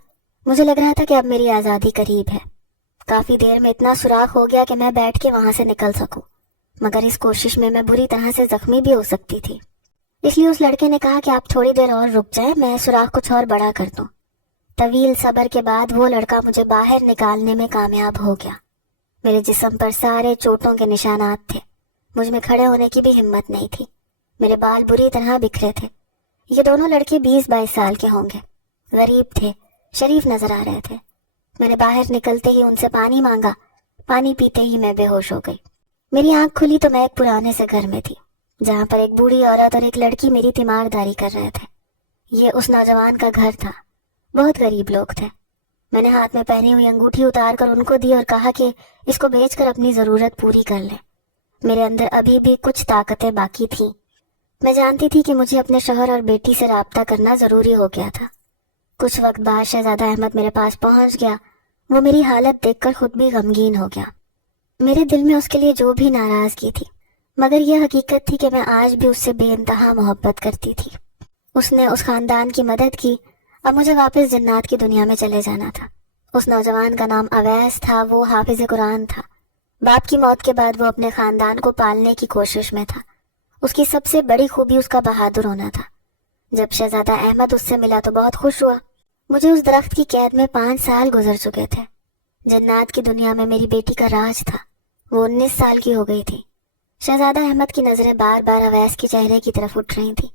मुझे लग रहा था कि अब मेरी आज़ादी करीब है। काफ़ी देर में इतना सुराख हो गया कि मैं बैठ के वहाँ से निकल सकूं, मगर इस कोशिश में मैं बुरी तरह से जख्मी भी हो सकती थी। इसलिए उस लड़के ने कहा कि आप थोड़ी देर और रुक जाएं, मैं सुराख कुछ और बड़ा कर दूं। तवील सब्र के बाद वो लड़का मुझे बाहर निकालने में कामयाब हो गया। मेरे जिस्म पर सारे चोटों के निशानात थे। मुझ में खड़े होने की भी हिम्मत नहीं थी। मेरे बाल बुरी तरह बिखरे थे। ये दोनों लड़के 20-22 साल के होंगे, गरीब थे, शरीफ नजर आ रहे थे। मैंने बाहर निकलते ही उनसे पानी मांगा। पानी पीते ही मैं बेहोश हो गई। मेरी आंख खुली तो मैं एक पुराने से घर में थी, जहाँ पर एक बूढ़ी औरत और एक लड़की मेरी तीमारदारी कर रहे थे। ये उस नौजवान का घर था। बहुत गरीब लोग थे। मैंने हाथ में पहनी हुई अंगूठी उतार कर उनको दी और कहा कि इसको बेचकर अपनी ज़रूरत पूरी कर ले। मेरे अंदर अभी भी कुछ ताकतें बाकी थीं। मैं जानती थी कि मुझे अपने शौहर और बेटी से राब्ता करना ज़रूरी हो गया था। कुछ वक्त बाद शहजादा अहमद मेरे पास पहुंच गया। वो मेरी हालत देखकर खुद भी गमगीन हो गया। मेरे दिल में उसके लिए जो भी नाराज़गी थी, मगर यह हकीकत थी कि मैं आज भी उससे बेइंतहा मोहब्बत करती थी। उसने उस ख़ानदान की मदद की। अब मुझे वापस जन्नात की दुनिया में चले जाना था। उस नौजवान का नाम अवैस था। वो हाफिज़ कुरान था। बाप की मौत के बाद वो अपने ख़ानदान को पालने की कोशिश में था। उसकी सबसे बड़ी खूबी उसका बहादुर होना था। जब शहजादा अहमद उससे मिला तो बहुत खुश हुआ। मुझे उस दरख्त की कैद में 5 साल गुजर चुके थे। जन्नात की दुनिया में मेरी बेटी का राज था। वो 19 साल की हो गई थी। शहजादा अहमद की नज़रें बार बार अवैस के चेहरे की तरफ उठ रही थी।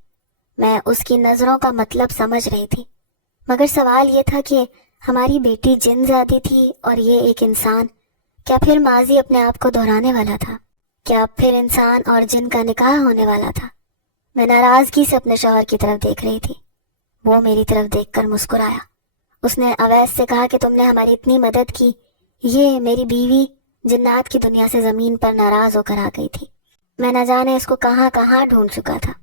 मैं उसकी नज़रों का मतलब समझ रही थी, मगर सवाल ये था कि हमारी बेटी जिनज़ादी थी और ये एक इंसान। क्या फिर माजी अपने आप को दोहराने वाला था? क्या फिर इंसान और जिन का निकाह होने वाला था? मैं नाराज़गी से अपने शौहर की तरफ देख रही थी। वो मेरी तरफ देखकर मुस्कुराया। उसने अवैस से कहा कि तुमने हमारी इतनी मदद की। ये मेरी बीवी जिन्नात की दुनिया से ज़मीन पर नाराज़ होकर आ गई थी। मैं न जाने इसको कहाँ कहाँ ढूंढ चुका था।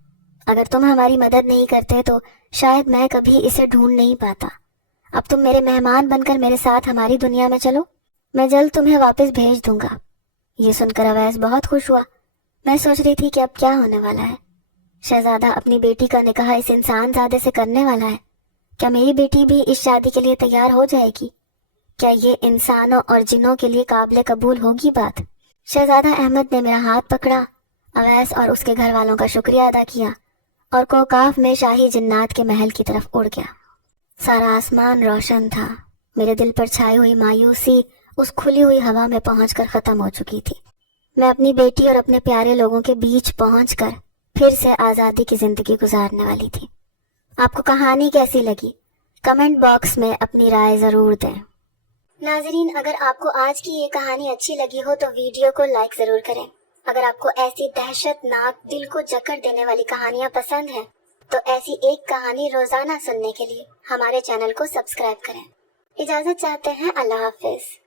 अगर तुम हमारी मदद नहीं करते तो शायद मैं कभी इसे ढूंढ नहीं पाता। अब तुम मेरे मेहमान बनकर मेरे साथ हमारी दुनिया में चलो, मैं जल्द तुम्हें वापस भेज दूंगा। ये सुनकर अवैस बहुत खुश हुआ। मैं सोच रही थी कि अब क्या होने वाला है। शहजादा अपनी बेटी का निकाह इस इंसानजादे से करने वाला है। क्या मेरी बेटी भी इस शादी के लिए तैयार हो जाएगी? क्या ये इंसानों और जिनों के लिए काबिल कबूल होगी बात? शहजादा अहमद ने मेरा हाथ पकड़ा, अवैस और उसके घर वालों का शुक्रिया अदा किया और कोकाफ में शाही जिन्नात के महल की तरफ उड़ गया। सारा आसमान रोशन था। मेरे दिल पर छाई हुई मायूसी उस खुली हुई हवा में पहुंचकर ख़त्म हो चुकी थी। मैं अपनी बेटी और अपने प्यारे लोगों के बीच पहुंचकर फिर से आज़ादी की ज़िंदगी गुजारने वाली थी। آپ کو کہانی کیسی لگی؟ کمنٹ باکس میں اپنی رائے ضرور دیں۔ ناظرین، اگر آپ کو آج کی یہ کہانی اچھی لگی ہو تو ویڈیو کو لائک ضرور کریں۔ اگر آپ کو ایسی دہشت ناک دل کو جکڑ دینے والی کہانیاں پسند ہیں تو ایسی ایک کہانی روزانہ سننے کے لیے ہمارے چینل کو سبسکرائب کریں۔ اجازت چاہتے ہیں، اللہ حافظ۔